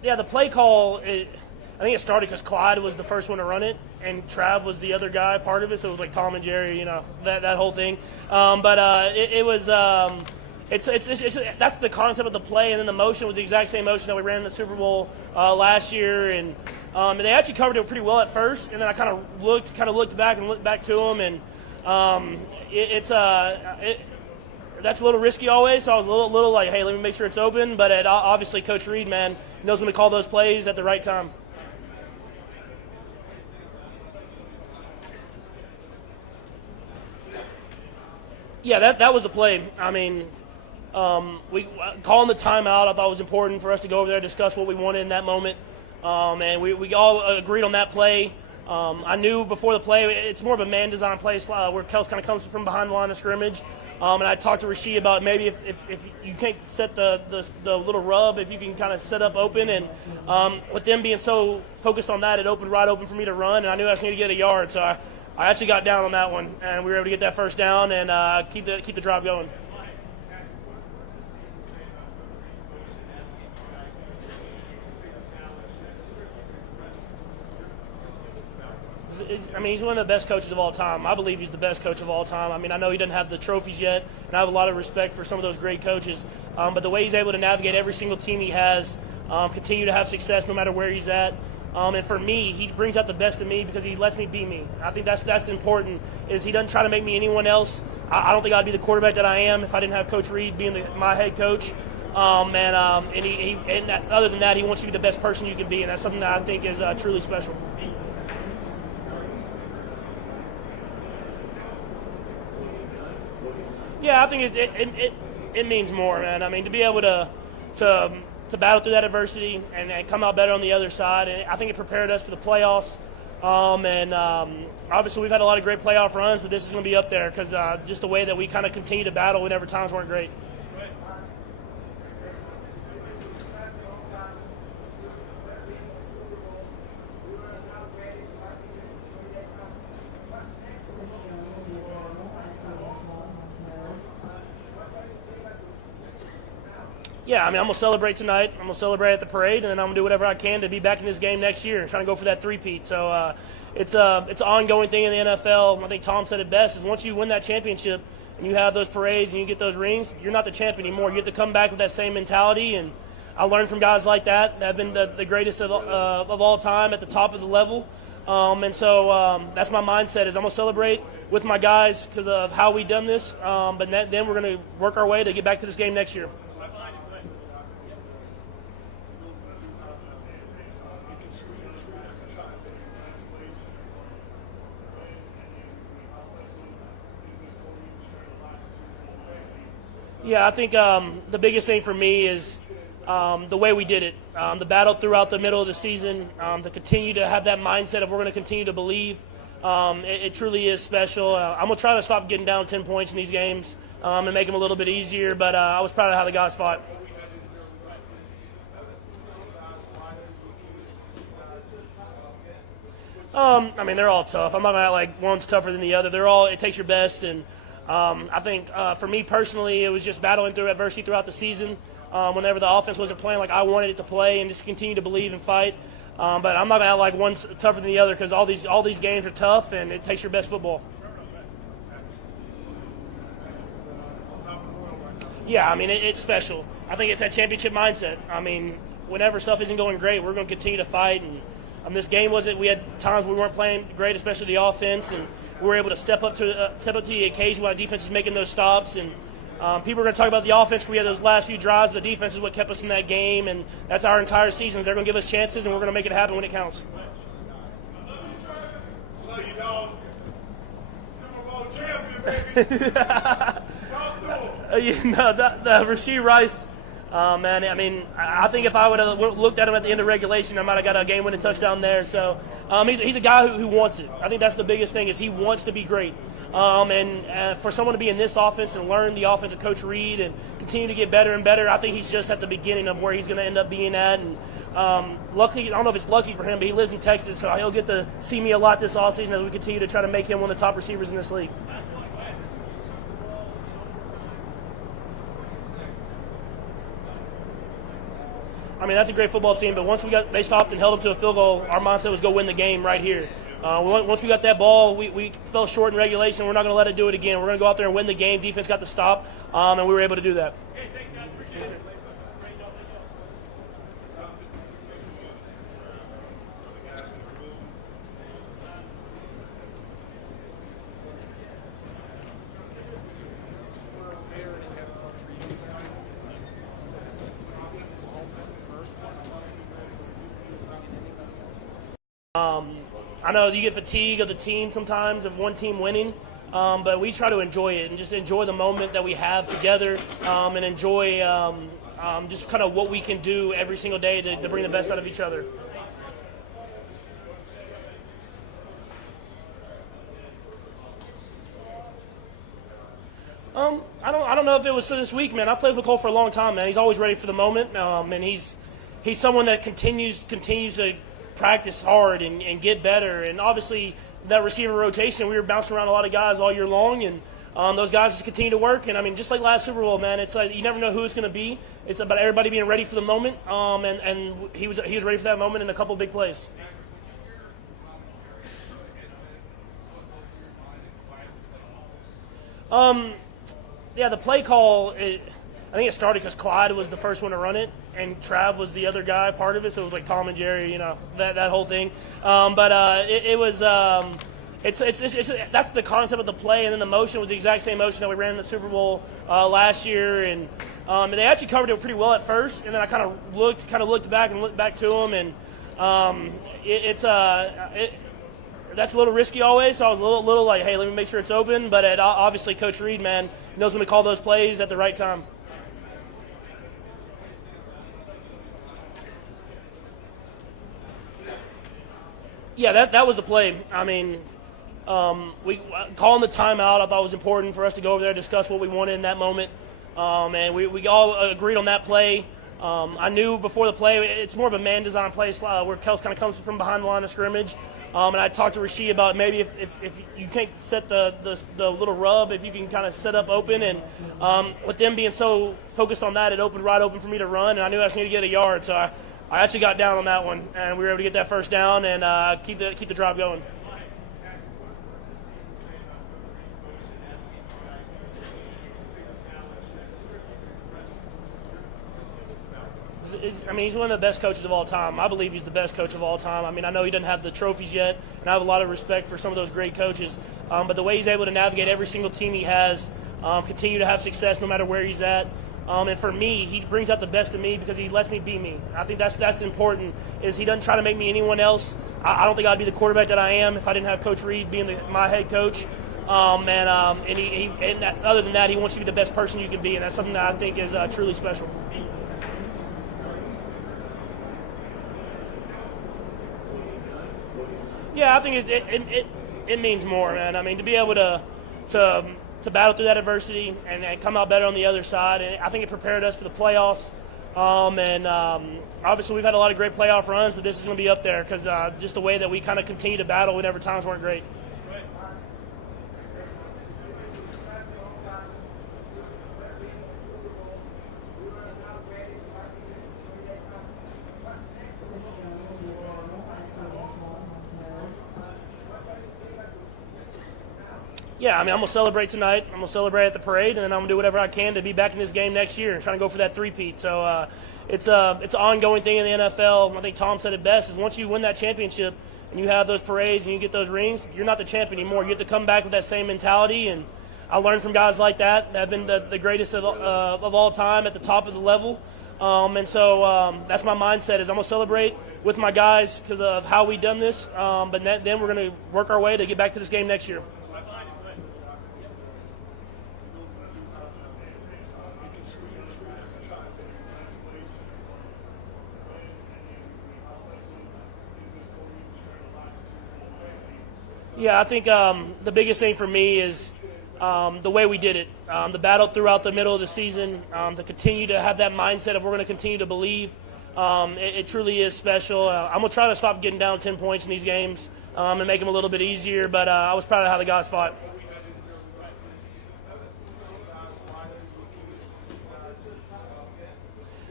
Yeah, the play call, I think it started because Clyde was the first one to run it, and Trav was the other guy, part of it, so it was like Tom and Jerry, that whole thing. It was that's the concept of the play, and then the motion was the exact same motion that we ran in the Super Bowl last year, and they actually covered it pretty well at first, and then I kind of looked back and looked back to them, and that's a little risky always, so I was a little like, hey, let me make sure it's open. But obviously, Coach Reid, man, knows when to call those plays at the right time. Yeah, that was the play. I mean, we calling the timeout, I thought was important for us to go over there and discuss what we wanted in that moment. And we all agreed on that play. I knew before the play, it's more of a man-design play where Kels kind of comes from behind the line of scrimmage. And I talked to Rashid about maybe if you can't set the little rub, if you can kind of set up open. And with them being so focused on that, it opened right open for me to run. And I knew I was going to get a yard. So I actually got down on that one. And we were able to get that first down and keep the drive going. He's one of the best coaches of all time. I believe he's the best coach of all time. I mean, I know he doesn't have the trophies yet, and I have a lot of respect for some of those great coaches. But the way he's able to navigate every single team he has, continue to have success no matter where he's at. And for me, he brings out the best in me because he lets me be me. I think that's important, is he doesn't try to make me anyone else. I don't think I'd be the quarterback that I am if I didn't have Coach Reid being my head coach. Other than that, he wants you to be the best person you can be, and that's something that I think is truly special. Yeah, I think it means more, man. I mean, to be able to battle through that adversity and come out better on the other side, and I think it prepared us for the playoffs. Obviously, we've had a lot of great playoff runs, but this is going to be up there because just the way that we kind of continue to battle whenever times weren't great. Yeah, I mean, I'm going to celebrate tonight. I'm going to celebrate at the parade, and then I'm going to do whatever I can to be back in this game next year and trying to go for that three-peat. So it's an ongoing thing in the NFL. I think Tom said it best, is once you win that championship and you have those parades and you get those rings, you're not the champion anymore. You have to come back with that same mentality, and I learned from guys like that have been the greatest of all time at the top of the level. That's my mindset, is I'm going to celebrate with my guys because of how we done this, but then we're going to work our way to get back to this game next year. Yeah, I think the biggest thing for me is the way we did it, the battle throughout the middle of the season, to continue to have that mindset of we're going to continue to believe. It truly is special. I'm going to try to stop getting down 10 points in these games and make them a little bit easier, but I was proud of how the guys fought. They're all tough. I'm not going to act like one's tougher than the other. It takes your best, and I think for me personally, it was just battling through adversity throughout the season. Whenever the offense wasn't playing like I wanted it to play, and just continue to believe and fight. But I'm not going to act like one's tougher than the other, because all these games are tough, and it takes your best football. Yeah, I mean, it's special. I think it's that championship mindset. I mean, whenever stuff isn't going great, we're going to continue to fight. And this game we had times we weren't playing great, especially the offense, and we were able to step up to the occasion while the defense is making those stops. And people are going to talk about the offense. We had those last few drives, but the defense is what kept us in that game, and that's our entire season. They're going to give us chances, and we're going to make it happen when it counts. Love you, dog. Super Bowl champion, baby. Rashid Rice, man, I mean, I think if I would have looked at him at the end of regulation, I might have got a game-winning touchdown there. So he's a guy who wants it. I think that's the biggest thing, is he wants to be great. And for someone to be in this offense and learn the offense of Coach Reid and continue to get better and better, I think he's just at the beginning of where he's going to end up being at. And luckily, I don't know if it's lucky for him, but he lives in Texas, so he'll get to see me a lot this offseason as we continue to try to make him one of the top receivers in this league. I mean, that's a great football team. But once they stopped and held them to a field goal, our mindset was go win the game right here. Once we got that ball, we fell short in regulation. We're not going to let it do it again. We're going to go out there and win the game. Defense got the stop, and we were able to do that. I know you get fatigue of the team sometimes, of one team winning, but we try to enjoy it and just enjoy the moment that we have together and enjoy just kind of what we can do every single day to bring the best out of each other. I don't know if it was this week, man. I played with Cole for a long time, man. He's always ready for the moment, and he's someone that continues to practice hard and get better. And obviously, that receiver rotation, we were bouncing around a lot of guys all year long, and those guys just continue to work. And I mean, just like last Super Bowl, man, it's like you never know who it's going to be. It's about everybody being ready for the moment, and he was ready for that moment in a couple of big plays. Yeah, the play call, I think it started because Clyde was the first one to run it, and Trav was the other guy, part of it. So it was like Tom and Jerry, that whole thing. It was that's the concept of the play, and then the motion was the exact same motion that we ran in the Super Bowl last year, and they actually covered it pretty well at first, and then I kind of looked back to them, and that's a little risky always, so I was a little like, hey, let me make sure it's open. But obviously, Coach Reid, man, knows when to call those plays at the right time. Yeah, that was the play. I mean, we calling the timeout, I thought was important for us to go over there and discuss what we wanted in that moment. And we all agreed on that play. I knew before the play, it's more of a man-design play where Kels kind of comes from behind the line of scrimmage. And I talked to Rashid about maybe if you can't set the little rub, if you can kind of set up open. And with them being so focused on that, it opened right open for me to run. And I knew I was going to get a yard. So I actually got down on that one, and we were able to get that first down and keep the drive going. He's one of the best coaches of all time. I believe he's the best coach of all time. I mean, I know he doesn't have the trophies yet, and I have a lot of respect for some of those great coaches. But the way he's able to navigate every single team he has, continue to have success no matter where he's at. And for me, he brings out the best of me because he lets me be me. I think that's important. Is he doesn't try to make me anyone else. I don't think I'd be the quarterback that I am if I didn't have Coach Reid being my head coach. And other than that, he wants you to be the best person you can be, and that's something that I think is truly special. Yeah, I think it means more, man. I mean, to be able to battle through that adversity and come out better on the other side, and I think it prepared us for the playoffs. Obviously, we've had a lot of great playoff runs, but this is going to be up there because just the way that we kind of continue to battle whenever times weren't great. Yeah, I mean, I'm going to celebrate tonight. I'm going to celebrate at the parade, and then I'm going to do whatever I can to be back in this game next year and trying to go for that three-peat. So it's an ongoing thing in the NFL. I think Tom said it best, is once you win that championship and you have those parades and you get those rings, you're not the champ anymore. You get to come back with that same mentality, and I learned from guys like that have been the greatest of all time at the top of the level. So that's my mindset, is I'm going to celebrate with my guys because of how we done this, but then we're going to work our way to get back to this game next year. Yeah, I think the biggest thing for me is the way we did it, the battle throughout the middle of the season, to continue to have that mindset of we're going to continue to believe. It truly is special. I'm going to try to stop getting down 10 points in these games and make them a little bit easier, but I was proud of how the guys fought.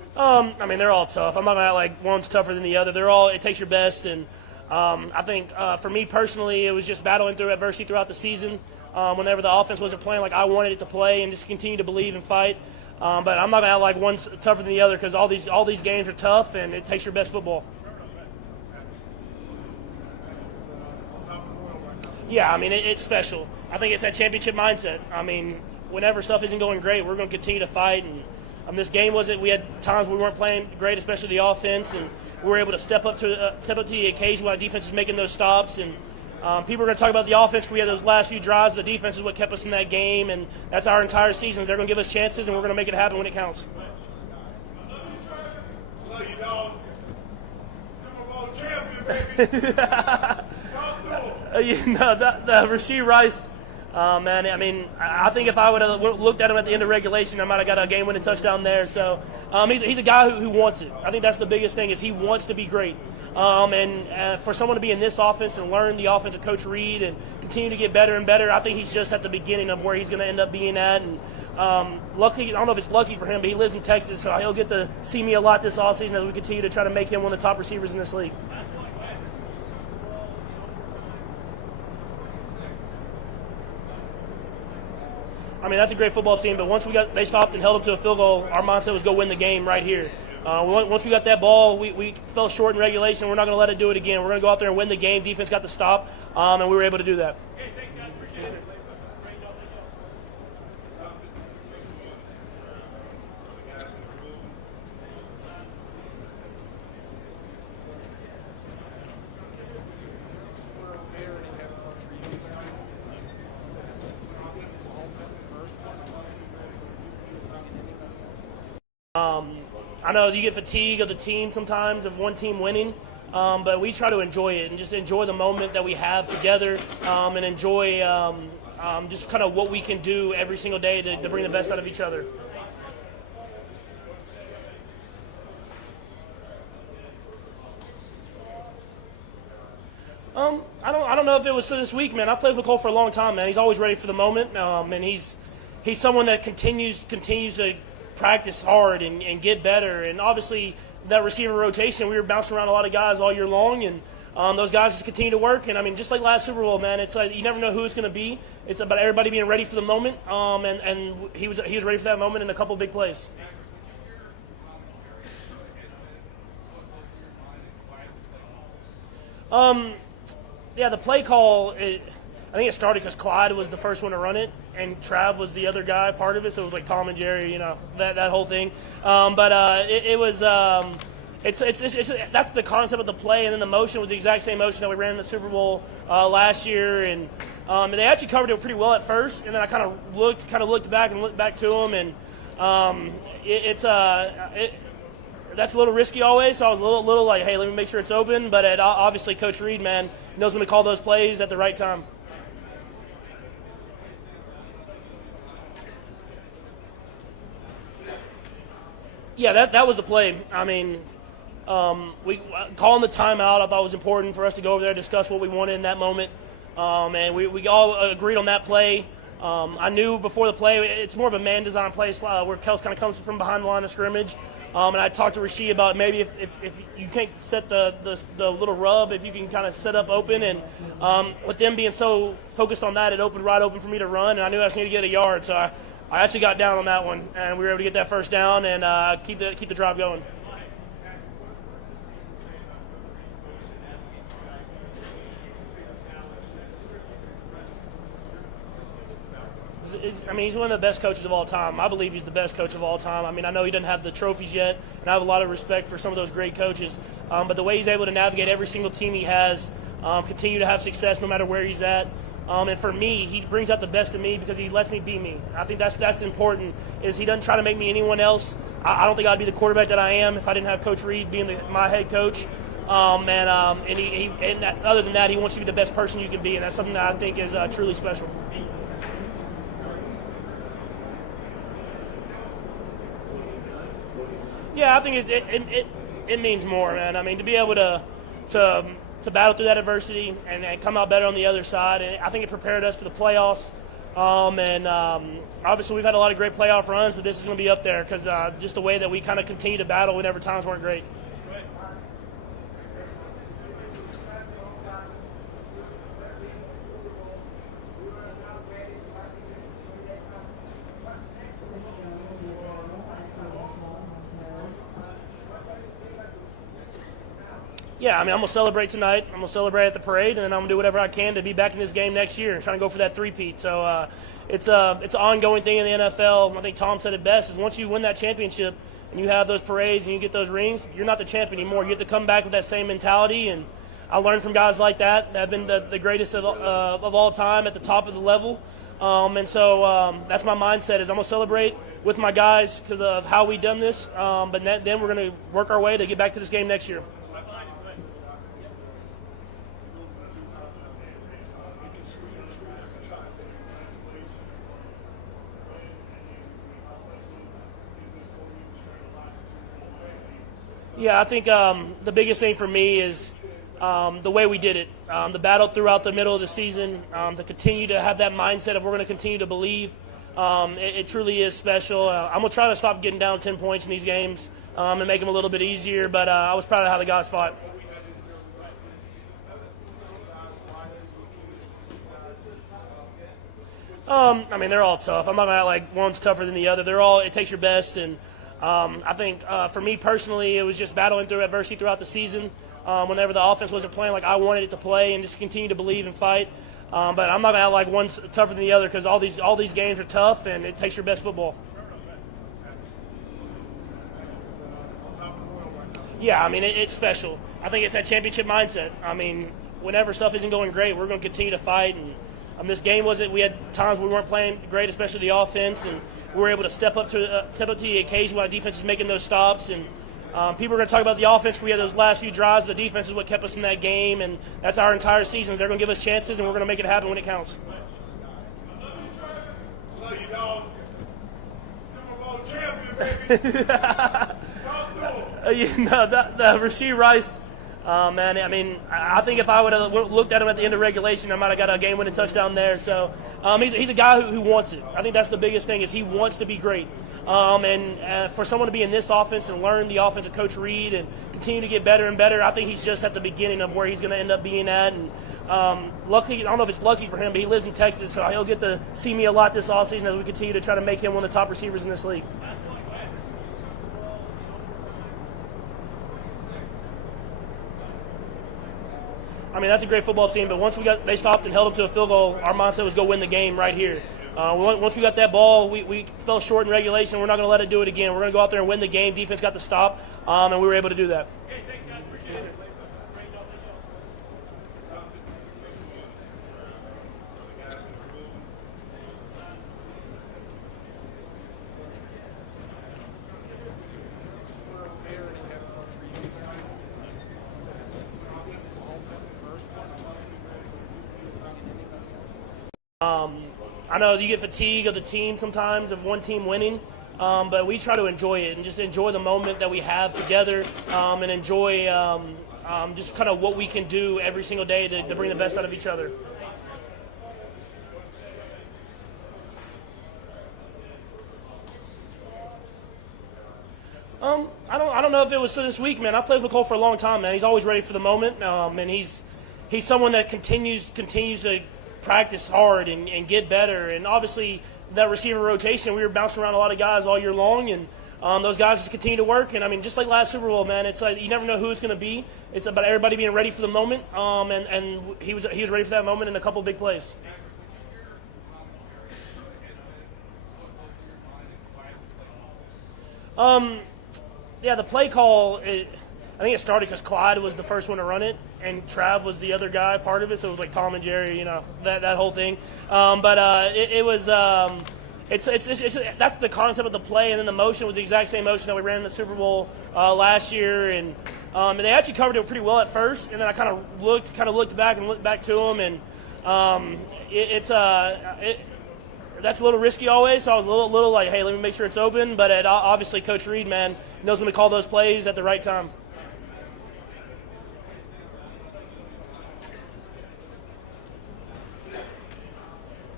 I mean, they're all tough. I'm not gonna act like one's tougher than the other. It takes your best, and I think for me personally, it was just battling through adversity throughout the season. Whenever the offense wasn't playing like I wanted it to play, and just continue to believe and fight. But I'm not gonna act like one's tougher than the other because all these games are tough, and it takes your best football. Yeah, I mean, it's special. I think it's that championship mindset. I mean, whenever stuff isn't going great, we're going to continue to fight. And this game we had times we weren't playing great, especially the offense, and we were able to step up to the occasion while the defense is making those stops. And people are going to talk about the offense because we had those last few drives, but the defense is what kept us in that game, and that's our entire season. They're going to give us chances, and we're going to make it happen when it counts. Love you, dog. Super Bowl champion, baby. Talk to him. The Rashid Rice, man, I mean, I think if I would have looked at him at the end of regulation, I might have got a game-winning touchdown there. So he's a guy who wants it. I think that's the biggest thing is he wants to be great. And for someone to be in this offense and learn the offense of Coach Reid and continue to get better and better, I think he's just at the beginning of where he's going to end up being at. And luckily, I don't know if it's lucky for him, but he lives in Texas, so he'll get to see me a lot this offseason as we continue to try to make him one of the top receivers in this league. I mean, that's a great football team, but once they stopped and held them to a field goal, our mindset was go win the game right here. Once we got that ball, we fell short in regulation. We're not going to let it do it again. We're going to go out there and win the game. Defense got the stop, and we were able to do that. Okay, thanks, guys. Appreciate it. I know you get fatigue of the team sometimes, of one team winning, but we try to enjoy it and just enjoy the moment that we have together and enjoy just kind of what we can do every single day to bring the best out of each other. I don't know if it was this week, man. I've played with Cole for a long time, man. He's always ready for the moment, and he's someone that continues to practice hard and get better. And obviously that receiver rotation, we were bouncing around a lot of guys all year long, and those guys just continue to work. And I mean, just like last Super Bowl, man, it's like you never know who it's going to be. It's about everybody being ready for the moment, and he was ready for that moment in a couple of big plays. Yeah, the play call, I think it started because Clyde was the first one to run it, and Trav was the other guy, part of it. So it was like Tom and Jerry, that whole thing. It was that's the concept of the play, and then the motion was the exact same motion that we ran in the Super Bowl last year, and they actually covered it pretty well at first, and then I kind of looked back and looked back to them, and that's a little risky always, so I was a little like, hey, let me make sure it's open. But obviously, Coach Reid, man, knows when to call those plays at the right time. Yeah, that was the play. I mean, calling the timeout I thought was important for us to go over there and discuss what we wanted in that moment. And we all agreed on that play. I knew before the play, it's more of a man-designed play where Kels kind of comes from behind the line of scrimmage. And I talked to Rashid about maybe if you can't set the little rub, if you can kind of set up open. And with them being so focused on that, it opened right open for me to run. And I knew I was going to get a yard, so I actually got down on that one, and we were able to get that first down and keep the drive going. I mean, he's one of the best coaches of all time. I believe he's the best coach of all time. I mean, I know he doesn't have the trophies yet, and I have a lot of respect for some of those great coaches. But the way he's able to navigate every single team he has, continue to have success no matter where he's at. And for me, he brings out the best in me because he lets me be me. I think that's important, is he doesn't try to make me anyone else. I don't think I'd be the quarterback that I am if I didn't have Coach Reid being my head coach. And other than that, he wants you to be the best person you can be, and that's something that I think is truly special. Yeah, I think it means more, man. I mean, to be able to battle through that adversity and come out better on the other side, and I think it prepared us for the playoffs. And obviously we've had a lot of great playoff runs, but this is going to be up there because just the way that we kind of continue to battle whenever times weren't great. Yeah, I mean, I'm going to celebrate tonight. I'm going to celebrate at the parade, and then I'm going to do whatever I can to be back in this game next year and trying to go for that three-peat. So it's an ongoing thing in the NFL. I think Tom said it best, is once you win that championship and you have those parades and you get those rings, you're not the champion anymore. You have to come back with that same mentality, and I learned from guys like that have been the greatest of all time at the top of the level. And so that's my mindset, is I'm going to celebrate with my guys because of how we done this, but then we're going to work our way to get back to this game next year. Yeah, I think the biggest thing for me is the way we did it, the battle throughout the middle of the season, to continue to have that mindset of we're going to continue to believe. It truly is special. I'm going to try to stop getting down 10 points in these games and make them a little bit easier, but I was proud of how the guys fought. I mean, they're all tough. I'm not going to act like one's tougher than the other. It takes your best, and I think for me personally, it was just battling through adversity throughout the season. Whenever the offense wasn't playing like I wanted it to play, and just continue to believe and fight. But I'm not going to act like one's tougher than the other, because all these games are tough, and it takes your best football. Yeah, I mean, it's special. I think it's that championship mindset. I mean, whenever stuff isn't going great, we're going to continue to fight. And this game we had times we weren't playing great, especially the offense, and we were able to step up to the occasion while the defense is making those stops. And people are going to talk about the offense. We had those last few drives, but the defense is what kept us in that game, and that's our entire season. They're going to give us chances, and we're going to make it happen when it counts. Love you, dog. Super Bowl champion, baby. Rashid Rice, man, I mean, I think if I would have looked at him at the end of regulation, I might have got a game-winning touchdown there. So he's a guy who wants it. I think that's the biggest thing, is he wants to be great. And for someone to be in this offense and learn the offense of Coach Reid and continue to get better and better, I think he's just at the beginning of where he's going to end up being at. And luckily, I don't know if it's lucky for him, but he lives in Texas, so he'll get to see me a lot this offseason as we continue to try to make him one of the top receivers in this league. I mean, that's a great football team, but once they stopped and held them to a field goal, our mindset was go win the game right here. Once we got that ball, we fell short in regulation. We're not going to let it do it again. We're going to go out there and win the game. Defense got the stop, and we were able to do that. Okay, thanks, guys. Appreciate it. I know you get fatigue of the team sometimes, of one team winning, but we try to enjoy it and just enjoy the moment that we have together, and enjoy just kind of what we can do every single day to bring the best out of each other. I don't know if it was this week, man. I played with Cole for a long time, man. He's always ready for the moment, and he's someone that continues to practice hard and get better. And obviously that receiver rotation, we were bouncing around a lot of guys all year long, and those guys just continue to work. And I mean, just like last Super Bowl, man, it's like you never know who it's going to be. It's about everybody being ready for the moment, and he was ready for that moment in a couple big plays. Yeah, the play call, I think it started because Clyde was the first one to run it, and Trav was the other guy, part of it. So it was like Tom and Jerry, that whole thing. It was that's the concept of the play, and then the motion was the exact same motion that we ran in the Super Bowl last year, and they actually covered it pretty well at first, and then I kind of looked back and looked back to them, and that's a little risky always, so I was a little like, hey, let me make sure it's open. But obviously, Coach Reid, man, knows when to call those plays at the right time.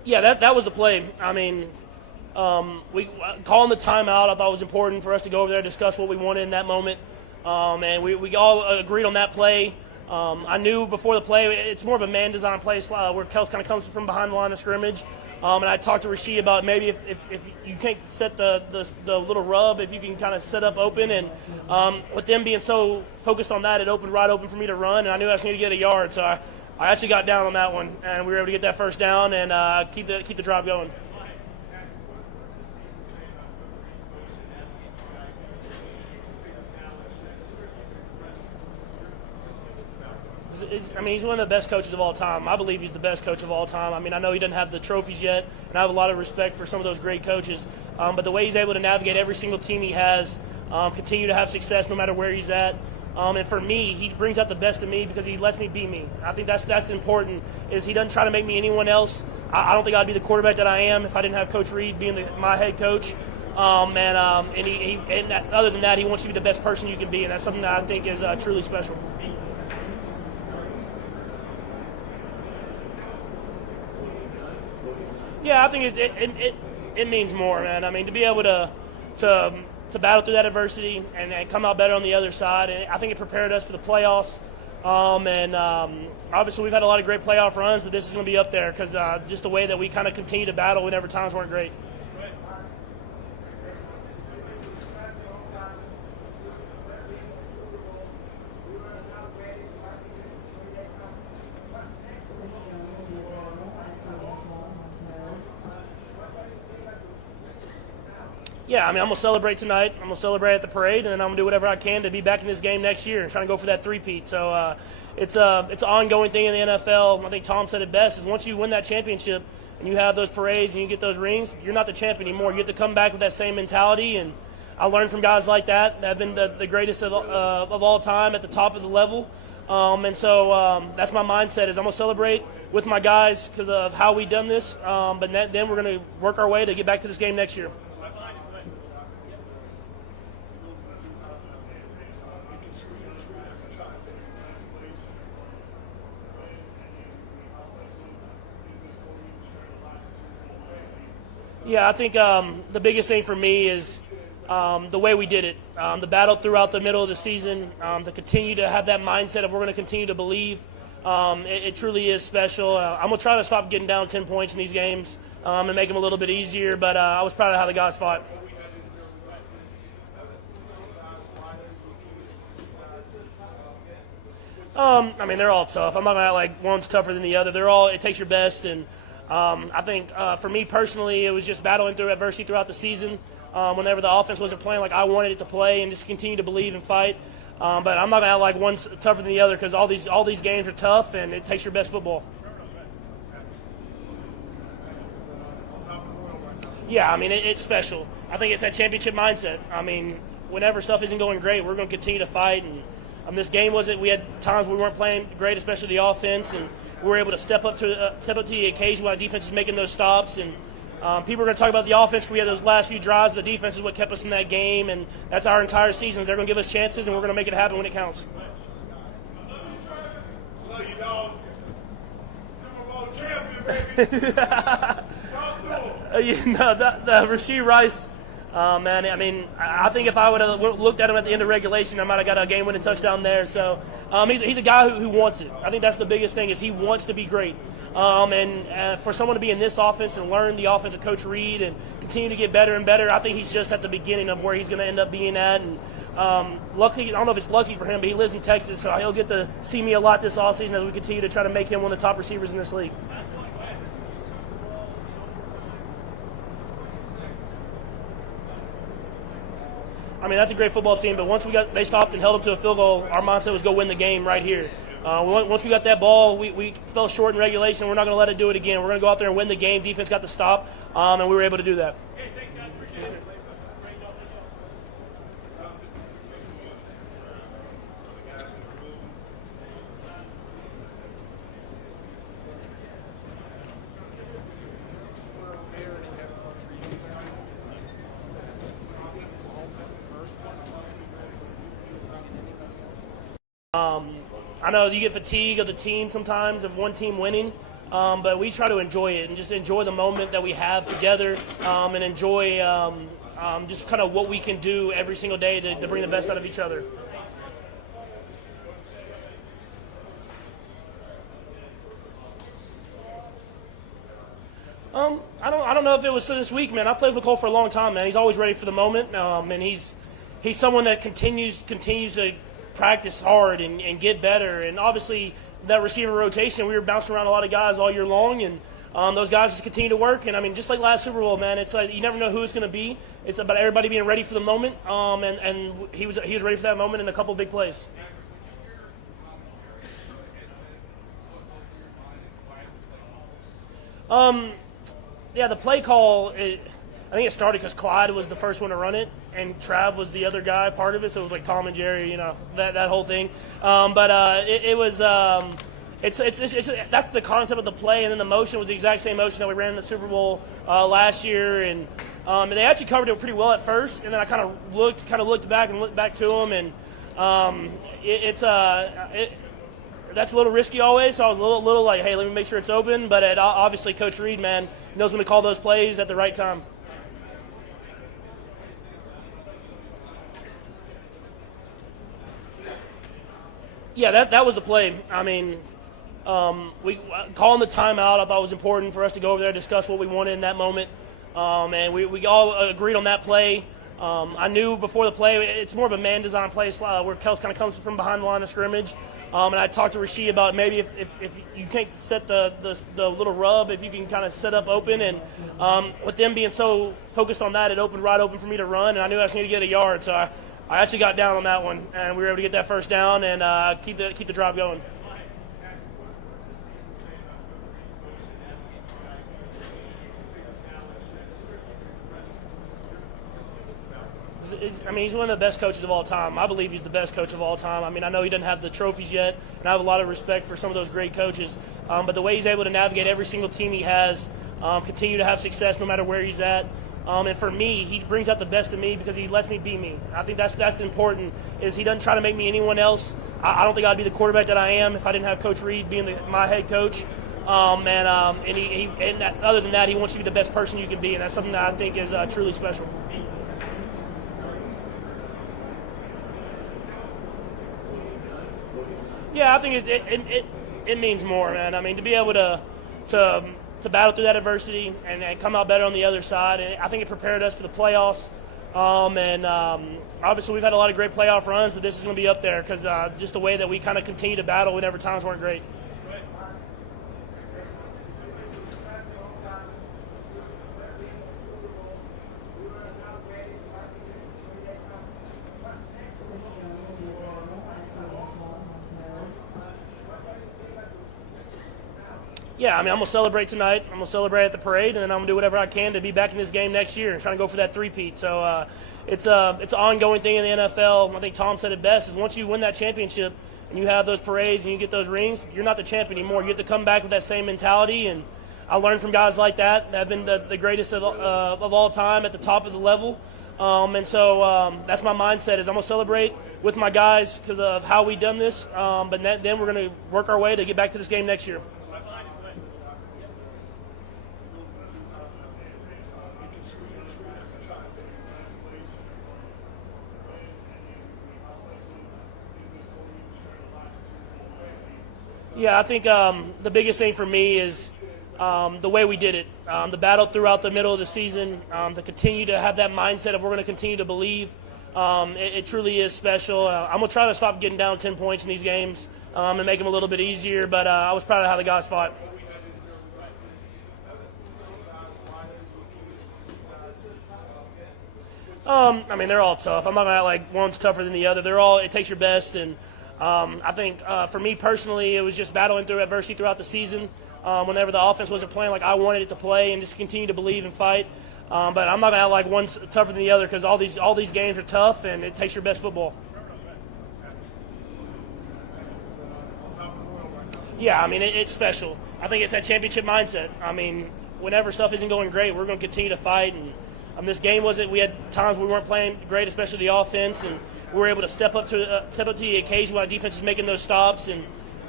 Yeah, that was the play. I mean, we calling the timeout I thought was important for us to go over there and discuss what we wanted in that moment. And we all agreed on that play. I knew before the play it's more of a man design play where Kels kind of comes from behind the line of scrimmage. And I talked to Rashid about maybe if you can't set the little rub, if you can kind of set up open. And with them being so focused on that, it opened right open for me to run. And I knew I was going to get a yard. So I actually got down on that one. And we were able to get that first down and keep the drive going. He's one of the best coaches of all time. I believe he's the best coach of all time. I mean, I know he doesn't have the trophies yet, and I have a lot of respect for some of those great coaches. But the way he's able to navigate every single team he has, continue to have success no matter where he's at. And for me, he brings out the best of me because he lets me be me. I think that's important, is he doesn't try to make me anyone else. I don't think I'd be the quarterback that I am if I didn't have Coach Reid being my head coach. And other than that, he wants you to be the best person you can be, and that's something that I think is truly special. Yeah, I think it means more, man. I mean, to be able to battle through that adversity and come out better on the other side, and I think it prepared us for the playoffs. Obviously, we've had a lot of great playoff runs, but this is going to be up there because just the way that we kind of continue to battle whenever times weren't great. Yeah, I mean, I'm going to celebrate tonight. I'm going to celebrate at the parade, and then I'm going to do whatever I can to be back in this game next year and trying to go for that three-peat. So it's an ongoing thing in the NFL. I think Tom said it best, is once you win that championship and you have those parades and you get those rings, you're not the champion anymore. You get to come back with that same mentality, and I learned from guys like that have been the greatest of all time at the top of the level. So that's my mindset, is I'm going to celebrate with my guys because of how we done this, but then we're going to work our way to get back to this game next year. Yeah, I think the biggest thing for me is the way we did it, the battle throughout the middle of the season, to continue to have that mindset of we're going to continue to believe. It truly is special. I'm going to try to stop getting down 10 points in these games and make them a little bit easier, but I was proud of how the guys fought. I mean, they're all tough. I'm not going to act like one's tougher than the other. It takes your best, and I think for me personally, it was just battling through adversity throughout the season. Whenever the offense wasn't playing like I wanted it to play, and just continue to believe and fight. But I'm not going to act like one's tougher than the other, because all these games are tough, and it takes your best football. Yeah, I mean, it's special. I think it's that championship mindset. I mean, whenever stuff isn't going great, we're going to continue to fight. And this game we had times we weren't playing great, especially the offense, and we were able to step up to the occasion while the defense is making those stops. And people are going to talk about the offense. We had those last few drives, but the defense is what kept us in that game, and that's our entire season. They're going to give us chances, and we're going to make it happen when it counts. Love you, dog. Super Bowl champion, baby. Rashid Rice, man, I mean, I think if I would have looked at him at the end of regulation, I might have got a game-winning touchdown there. So he's a guy who wants it. I think that's the biggest thing, is he wants to be great. And for someone to be in this offense and learn the offense of Coach Reid and continue to get better and better, I think he's just at the beginning of where he's going to end up being at. And luckily, I don't know if it's lucky for him, but he lives in Texas, so he'll get to see me a lot this offseason as we continue to try to make him one of the top receivers in this league. I mean, that's a great football team, but once they stopped and held them to a field goal, our mindset was go win the game right here. Once we got that ball, we fell short in regulation. We're not going to let it do it again. We're going to go out there and win the game. Defense got the stop, and we were able to do that. Hey, thanks, guys. Appreciate it. I know you get fatigue of the team sometimes, of one team winning, but we try to enjoy it and just enjoy the moment that we have together, and enjoy just kind of what we can do every single day to bring the best out of each other. I don't know if it was this week, man. I played with Cole for a long time, man. He's always ready for the moment, and he's someone that continues to practice hard and get better. And obviously, that receiver rotation, we were bouncing around a lot of guys all year long, and those guys just continue to work. And I mean, just like last Super Bowl, man, it's like you never know who it's going to be. It's about everybody being ready for the moment, and he was ready for that moment in a couple big plays. Yeah, the play call, I think it started because Clyde was the first one to run it, and Trav was the other guy, part of it, so it was like Tom and Jerry, that whole thing. It was that's the concept of the play, and then the motion was the exact same motion that we ran in the Super Bowl last year, and they actually covered it pretty well at first, and then I kind of looked back to them, and that's a little risky always, so I was a little like, hey, let me make sure it's open. But obviously, Coach Reid, man, knows when to call those plays at the right time. Yeah, that was the play. I mean, we calling the timeout, I thought was important for us to go over there and discuss what we wanted in that moment. And we all agreed on that play. I knew before the play, it's more of a man-design play where Kels kind of comes from behind the line of scrimmage. And I talked to Rashid about maybe if you can't set the little rub, if you can kind of set up open. And with them being so focused on that, it opened right open for me to run. And I knew I was going to get a yard. So I actually got down on that one. And we were able to get that first down and keep the drive going. He's one of the best coaches of all time. I believe he's the best coach of all time. I mean, I know he doesn't have the trophies yet, and I have a lot of respect for some of those great coaches. But the way he's able to navigate every single team he has, continue to have success no matter where he's at. And for me, he brings out the best of me because he lets me be me. I think that's important, is he doesn't try to make me anyone else. I don't think I'd be the quarterback that I am if I didn't have Coach Reid being my head coach. Other than that, he wants you to be the best person you can be, and that's something that I think is truly special. Yeah, I think it means more, man. I mean, to be able to battle through that adversity and come out better on the other side, and I think it prepared us for the playoffs. Obviously, we've had a lot of great playoff runs, but this is going to be up there because just the way that we kind of continue to battle whenever times weren't great. Yeah, I mean, I'm going to celebrate tonight. I'm going to celebrate at the parade, and then I'm going to do whatever I can to be back in this game next year and trying to go for that three-peat. So it's an ongoing thing in the NFL. I think Tom said it best, is once you win that championship and you have those parades and you get those rings, you're not the champ anymore. You get to come back with that same mentality, and I learned from guys like that have been the greatest of all time at the top of the level. That's my mindset, is I'm going to celebrate with my guys because of how we done this, but then we're going to work our way to get back to this game next year. Yeah, I think the biggest thing for me is the way we did it, the battle throughout the middle of the season, to continue to have that mindset of we're going to continue to believe. It truly is special. I'm going to try to stop getting down 10 points in these games and make them a little bit easier, but I was proud of how the guys fought. They're all tough. I'm not going to act like one's tougher than the other. It takes your best, and I think for me personally, it was just battling through adversity throughout the season. Whenever the offense wasn't playing like I wanted it to play, and just continue to believe and fight. But I'm not going to act like one's tougher than the other, because all these games are tough, and it takes your best football. Yeah, it's special. I think it's that championship mindset. Whenever stuff isn't going great, we're going to continue to fight. And this game we had times we weren't playing great, especially the offense, and we were able to step up to the occasion while the defense is making those stops. And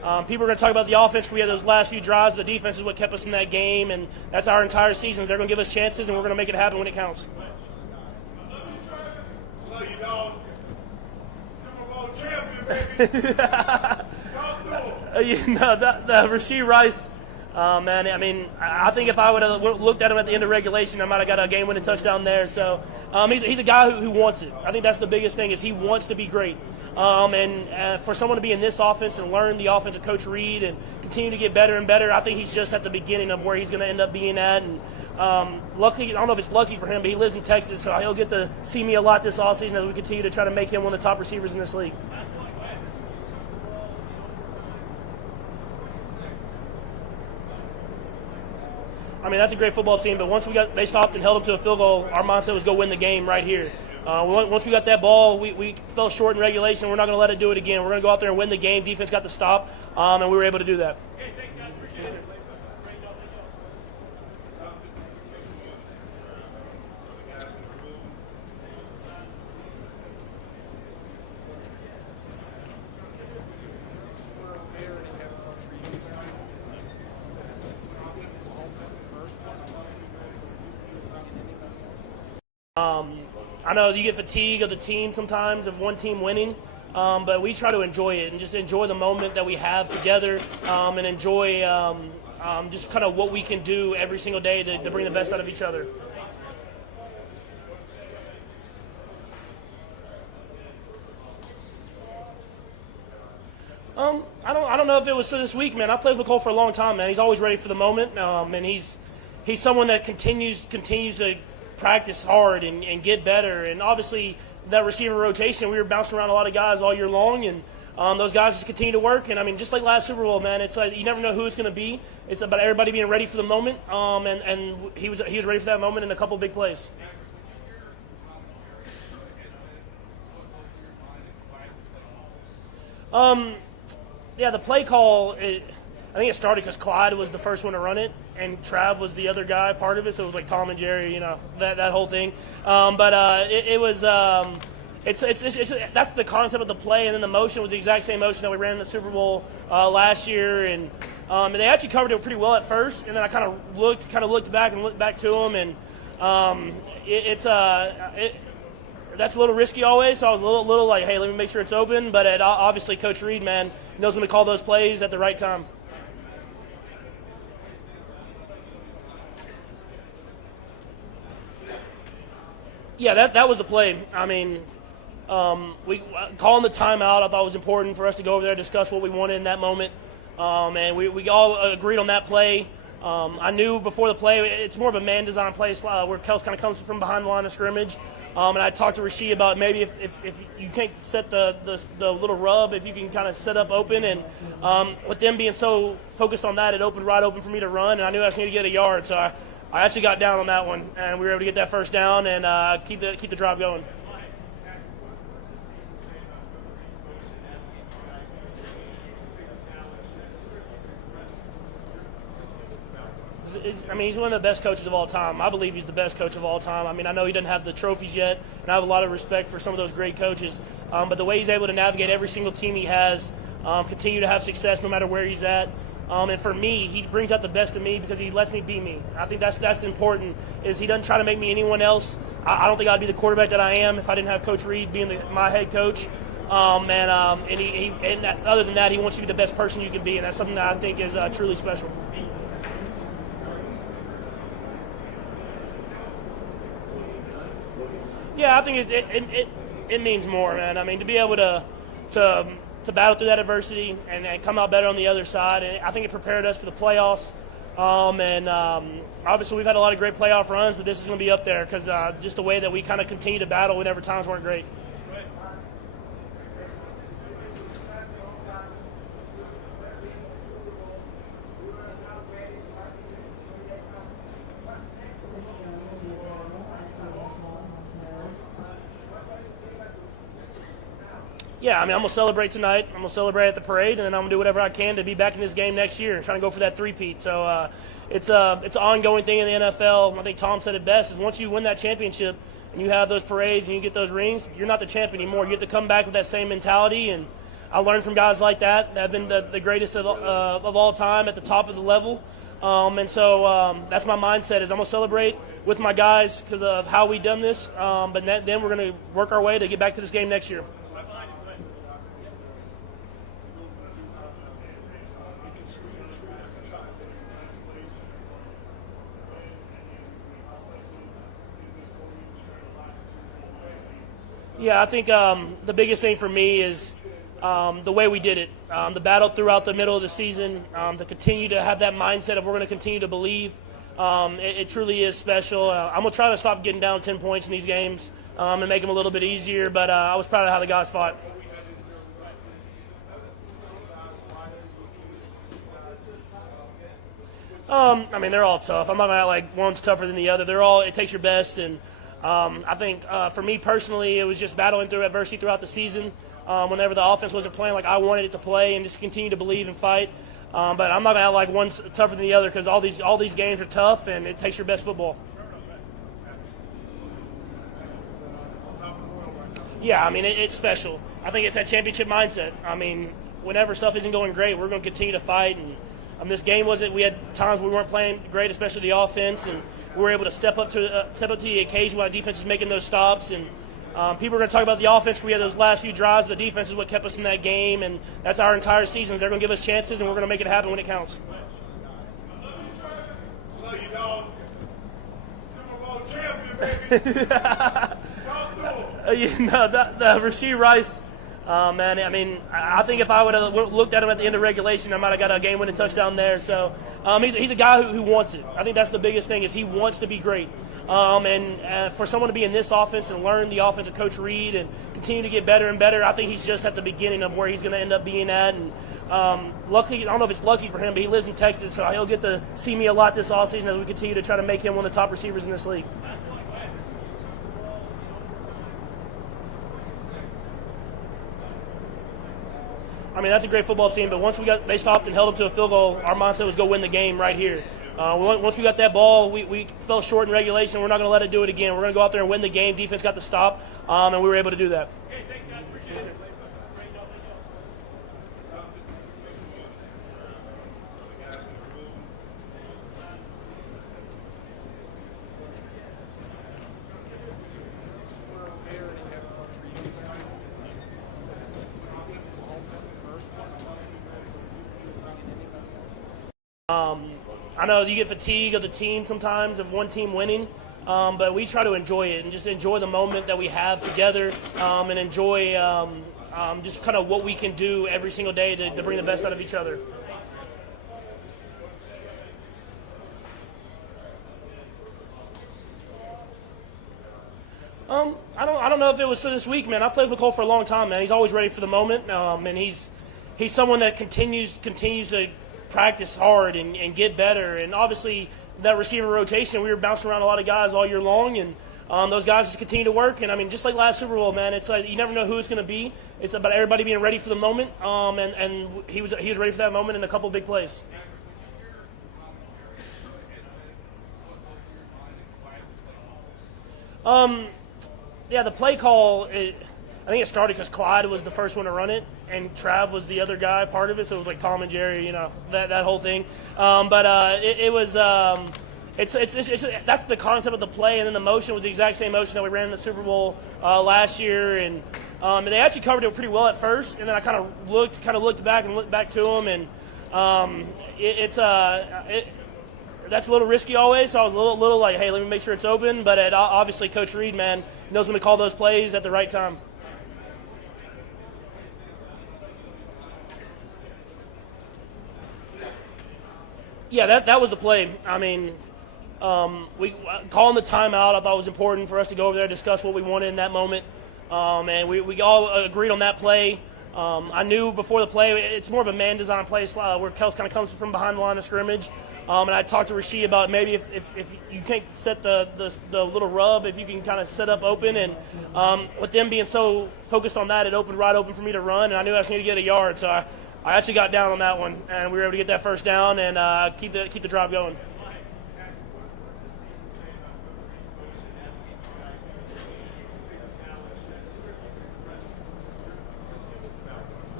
People are going to talk about the offense. We had those last few drives. The defense is what kept us in that game, and that's our entire season. They're going to give us chances, and we're going to make it happen when it counts. Love you, dog. Super Bowl champion, baby. Talk to him. Rashid Rice, man, I mean, I think if I would have looked at him at the end of regulation, I might have got a game-winning touchdown there. So he's a guy who wants it. I think that's the biggest thing is he wants to be great. And for someone to be in this offense and learn the offense of Coach Reid and continue to get better and better, I think he's just at the beginning of where he's going to end up being at. And lucky, I don't know if it's lucky for him, but he lives in Texas, so he'll get to see me a lot this offseason as we continue to try to make him one of the top receivers in this league. I mean, that's a great football team, but once they stopped and held them to a field goal, our mindset was go win the game right here. Once we got that ball, we fell short in regulation. We're not going to let it do it again. We're going to go out there and win the game. Defense got the stop, and we were able to do that. Okay, thanks, guys. Appreciate it. I know you get fatigue of the team sometimes, of one team winning, but we try to enjoy it and just enjoy the moment that we have together and enjoy just kind of what we can do every single day to bring the best out of each other. I don't know if it was this week, man. I played with Cole for a long time, man. He's always ready for the moment, and he's someone that continues to practice hard and get better. And obviously that receiver rotation, we were bouncing around a lot of guys all year long, and those guys just continue to work. And I mean, just like last Super Bowl, man, it's like you never know who it's going to be. It's about everybody being ready for the moment, and he was ready for that moment in a couple big plays. Yeah, the play call, I think it started because Clyde was the first one to run it, and Trav was the other guy, part of it. So it was like Tom and Jerry, that whole thing. It was that's the concept of the play, and then the motion was the exact same motion that we ran in the Super Bowl last year, and they actually covered it pretty well at first, and then I kind of looked back to them, and that's a little risky always, so I was a little like, hey, let me make sure it's open. But obviously, Coach Reid, man, knows when to call those plays at the right time. Yeah, that was the play. I mean, we calling the timeout, I thought was important for us to go over there and discuss what we wanted in that moment. And we all agreed on that play. I knew before the play, it's more of a man-design play where Kels kind of comes from behind the line of scrimmage. And I talked to Rashid about maybe if you can't set the little rub, if you can kind of set up open. And with them being so focused on that, it opened right open for me to run. And I knew I was going to get a yard. So I actually got down on that one, and we were able to get that first down and keep the drive going. He's one of the best coaches of all time. I believe he's the best coach of all time. I mean, I know he doesn't have the trophies yet, and I have a lot of respect for some of those great coaches. But the way he's able to navigate every single team he has, continue to have success no matter where he's at. And for me, he brings out the best in me because he lets me be me. I think that's important, is he doesn't try to make me anyone else. I don't think I'd be the quarterback that I am if I didn't have Coach Reid being my head coach. And other than that, he wants you to be the best person you can be, and that's something that I think is truly special. Yeah, I think it means more, man. I mean, to be able to battle through that adversity and come out better on the other side, and I think it prepared us for the playoffs. Obviously, we've had a lot of great playoff runs, but this is going to be up there because just the way that we kind of continue to battle whenever times weren't great. Yeah, I mean, I'm going to celebrate tonight. I'm going to celebrate at the parade, and then I'm going to do whatever I can to be back in this game next year and trying to go for that three-peat. So it's an ongoing thing in the NFL. I think Tom said it best, is once you win that championship and you have those parades and you get those rings, you're not the champ anymore. You have to come back with that same mentality, and I learned from guys like that have been the greatest of all time at the top of the level. And so that's my mindset is I'm going to celebrate with my guys because of how we done this. But then we're going to work our way to get back to this game next year. Yeah, I think the biggest thing for me is the way we did it, the battle throughout the middle of the season, to continue to have that mindset of we're going to continue to believe. It truly is special. I'm going to try to stop getting down 10 points in these games and make them a little bit easier, but I was proud of how the guys fought. I mean, they're all tough. I'm not going to act like one's tougher than the other. It takes your best, and I think for me personally, it was just battling through adversity throughout the season. Whenever the offense wasn't playing like I wanted it to play, and just continue to believe and fight. But I'm not going to act like one's tougher than the other because all these games are tough, and it takes your best football. Yeah, I mean, it's special. I think it's that championship mindset. I mean, whenever stuff isn't going great, we're going to continue to fight. And this game we had times we weren't playing great, especially the offense, and we were able to step up to the occasion while the defense is making those stops. And people are going to talk about the offense. We had those last few drives, but the defense is what kept us in that game, and that's our entire season. They're going to give us chances, and we're going to make it happen when it counts. Love you, dog. Super Bowl champion, baby. Talk to him. Rashid Rice, man, I mean, I think if I would have looked at him at the end of regulation, I might have got a game-winning touchdown there. So he's a guy who wants it. I think that's the biggest thing is he wants to be great. And for someone to be in this offense and learn the offense of Coach Reid and continue to get better and better, I think he's just at the beginning of where he's going to end up being at. And luckily, I don't know if it's lucky for him, but he lives in Texas, so he'll get to see me a lot this offseason as we continue to try to make him one of the top receivers in this league. I mean, that's a great football team, but once they stopped and held them to a field goal, our mindset was go win the game right here. Once we got that ball, we fell short in regulation. We're not going to let it do it again. We're going to go out there and win the game. Defense got the stop, and we were able to do that. Okay, thanks, guys. Appreciate it. I know you get fatigue of the team sometimes, of one team winning, but we try to enjoy it and just enjoy the moment that we have together and enjoy just kind of what we can do every single day to bring the best out of each other. I don't know if it was this week, man. I played with Cole for a long time, man. He's always ready for the moment, and he's someone that continues to practice hard and get better. And obviously, that receiver rotation, we were bouncing around a lot of guys all year long, and those guys just continue to work. And I mean, just like last Super Bowl, man, it's like you never know who it's going to be. It's about everybody being ready for the moment, and he was ready for that moment in a couple of big plays. Yeah, the play call, I think it started because Clyde was the first one to run it, and Trav was the other guy, part of it. So it was like Tom and Jerry, that whole thing. It was that's the concept of the play, and then the motion was the exact same motion that we ran in the Super Bowl last year, and they actually covered it pretty well at first, and then I kind of looked back and looked back to them, and that's a little risky always, so I was a little like, hey, let me make sure it's open. But obviously, Coach Reid, man, knows when to call those plays at the right time. Yeah, that was the play. I mean, calling the timeout I thought was important for us to go over there and discuss what we wanted in that moment. And we all agreed on that play. I knew before the play, it's more of a man-designed play where Kels kind of comes from behind the line of scrimmage. And I talked to Rashid about maybe if you can't set the little rub, if you can kind of set up open. And with them being so focused on that, it opened right open for me to run. And I knew I was going to get a yard. So I actually got down on that one, and we were able to get that first down and keep the drive going.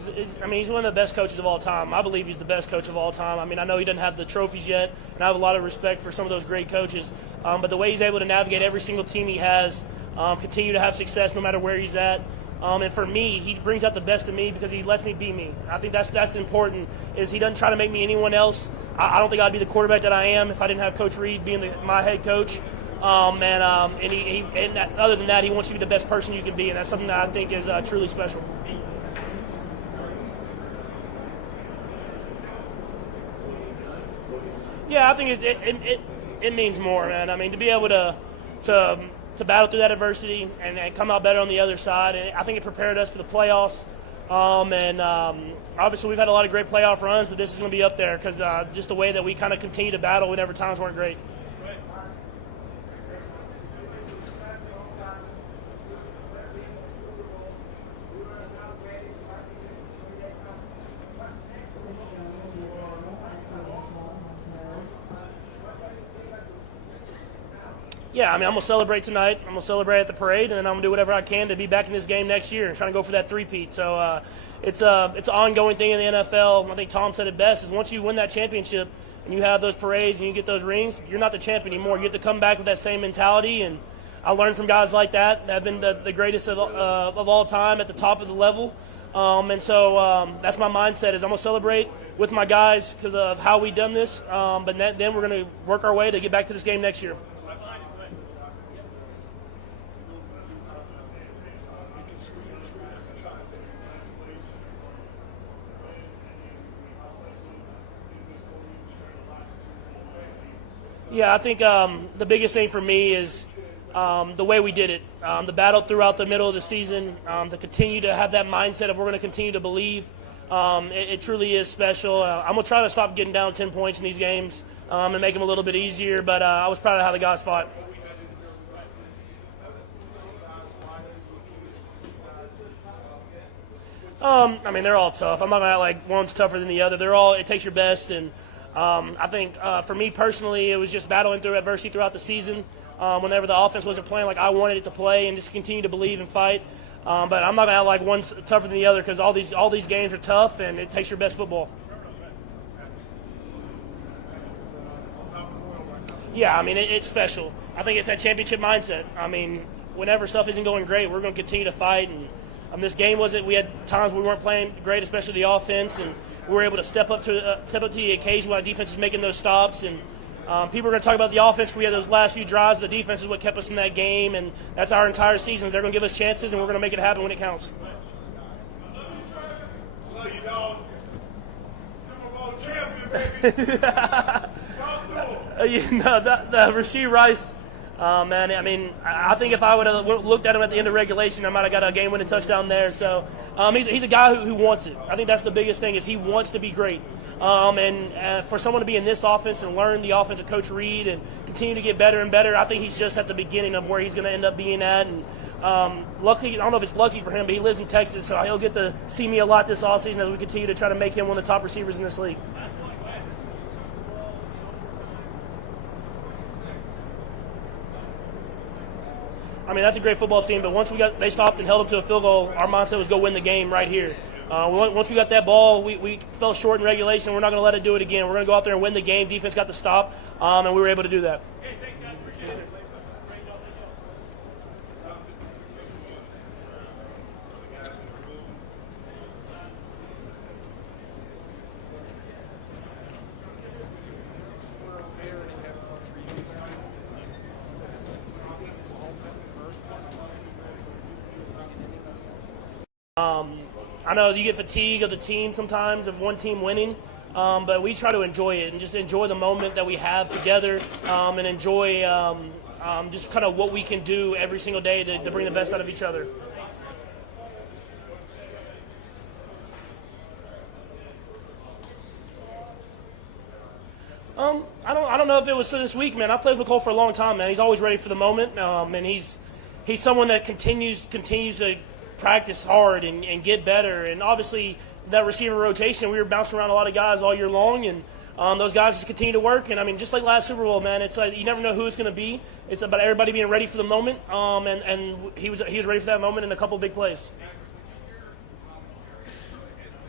I mean, he's one of the best coaches of all time. I believe he's the best coach of all time. I mean, I know he doesn't have the trophies yet, and I have a lot of respect for some of those great coaches. But the way he's able to navigate every single team he has, continue to have success no matter where he's at. And for me, he brings out the best in me because he lets me be me. I think that's important. Is he doesn't try to make me anyone else. I don't think I'd be the quarterback that I am if I didn't have Coach Reid being my head coach. And other than that, he wants you to be the best person you can be, and that's something that I think is truly special. Yeah, I think it means more, man. I mean, to be able to battle through that adversity and come out better on the other side, and I think it prepared us for the playoffs. Obviously, we've had a lot of great playoff runs, but this is going to be up there because just the way that we kind of continue to battle whenever times weren't great. Yeah, I mean, I'm going to celebrate tonight. I'm going to celebrate at the parade, and then I'm going to do whatever I can to be back in this game next year and trying to go for that three-peat. So it's an ongoing thing in the NFL. I think Tom said it best, is once you win that championship and you have those parades and you get those rings, you're not the champ anymore. You have to come back with that same mentality, and I learned from guys like that have been the greatest of all time at the top of the level. So that's my mindset, is I'm going to celebrate with my guys because of how we done this, but then we're going to work our way to get back to this game next year. Yeah, I think the biggest thing for me is the way we did it. The battle throughout the middle of the season, to continue to have that mindset of we're going to continue to believe. It truly is special. I'm going to try to stop getting down 10 points in these games and make them a little bit easier, but I was proud of how the guys fought. I mean, they're all tough. I'm not going to act like one's tougher than the other. It takes your best, and I think for me personally, it was just battling through adversity throughout the season. Whenever the offense wasn't playing like I wanted it to play, and just continue to believe and fight. But I'm not going to act like one's tougher than the other, because all these games are tough, and it takes your best football. Yeah, I mean, it's special. I think it's that championship mindset. I mean, whenever stuff isn't going great, we're going to continue to fight. And this game we had times we weren't playing great, especially the offense, and we were able to step up to the occasion when our defense is making those stops. And people are going to talk about the offense. We had those last few drives, but the defense is what kept us in that game, and that's our entire season. They're going to give us chances, and we're going to make it happen when it counts. Love you, dog. Super Bowl champion, baby. The Rashid Rice, man, I mean, I think if I would have looked at him at the end of regulation, I might have got a game-winning touchdown there. So he's a guy who wants it. I think that's the biggest thing, is he wants to be great. And for someone to be in this offense and learn the offense of Coach Reid and continue to get better and better, I think he's just at the beginning of where he's going to end up being at. And luckily, I don't know if it's lucky for him, but he lives in Texas, so he'll get to see me a lot this offseason as we continue to try to make him one of the top receivers in this league. I mean, that's a great football team, but once they stopped and held them to a field goal, our mindset was go win the game right here. Once we got that ball, we fell short in regulation. We're not going to let it do it again. We're going to go out there and win the game. Defense got the stop, and we were able to do that. Okay, thanks, guys. Appreciate it. I know you get fatigue of the team sometimes, of one team winning, but we try to enjoy it and just enjoy the moment that we have together, and enjoy just kind of what we can do every single day to bring the best out of each other. I don't know if it was this week, man. I played with Cole for a long time, man. He's always ready for the moment, and he's someone that continues to practice hard and get better. And obviously that receiver rotation, we were bouncing around a lot of guys all year long, and those guys just continue to work. And I mean, just like last Super Bowl, man, it's like you never know who it's going to be. It's about everybody being ready for the moment, and he was ready for that moment in a couple of big plays.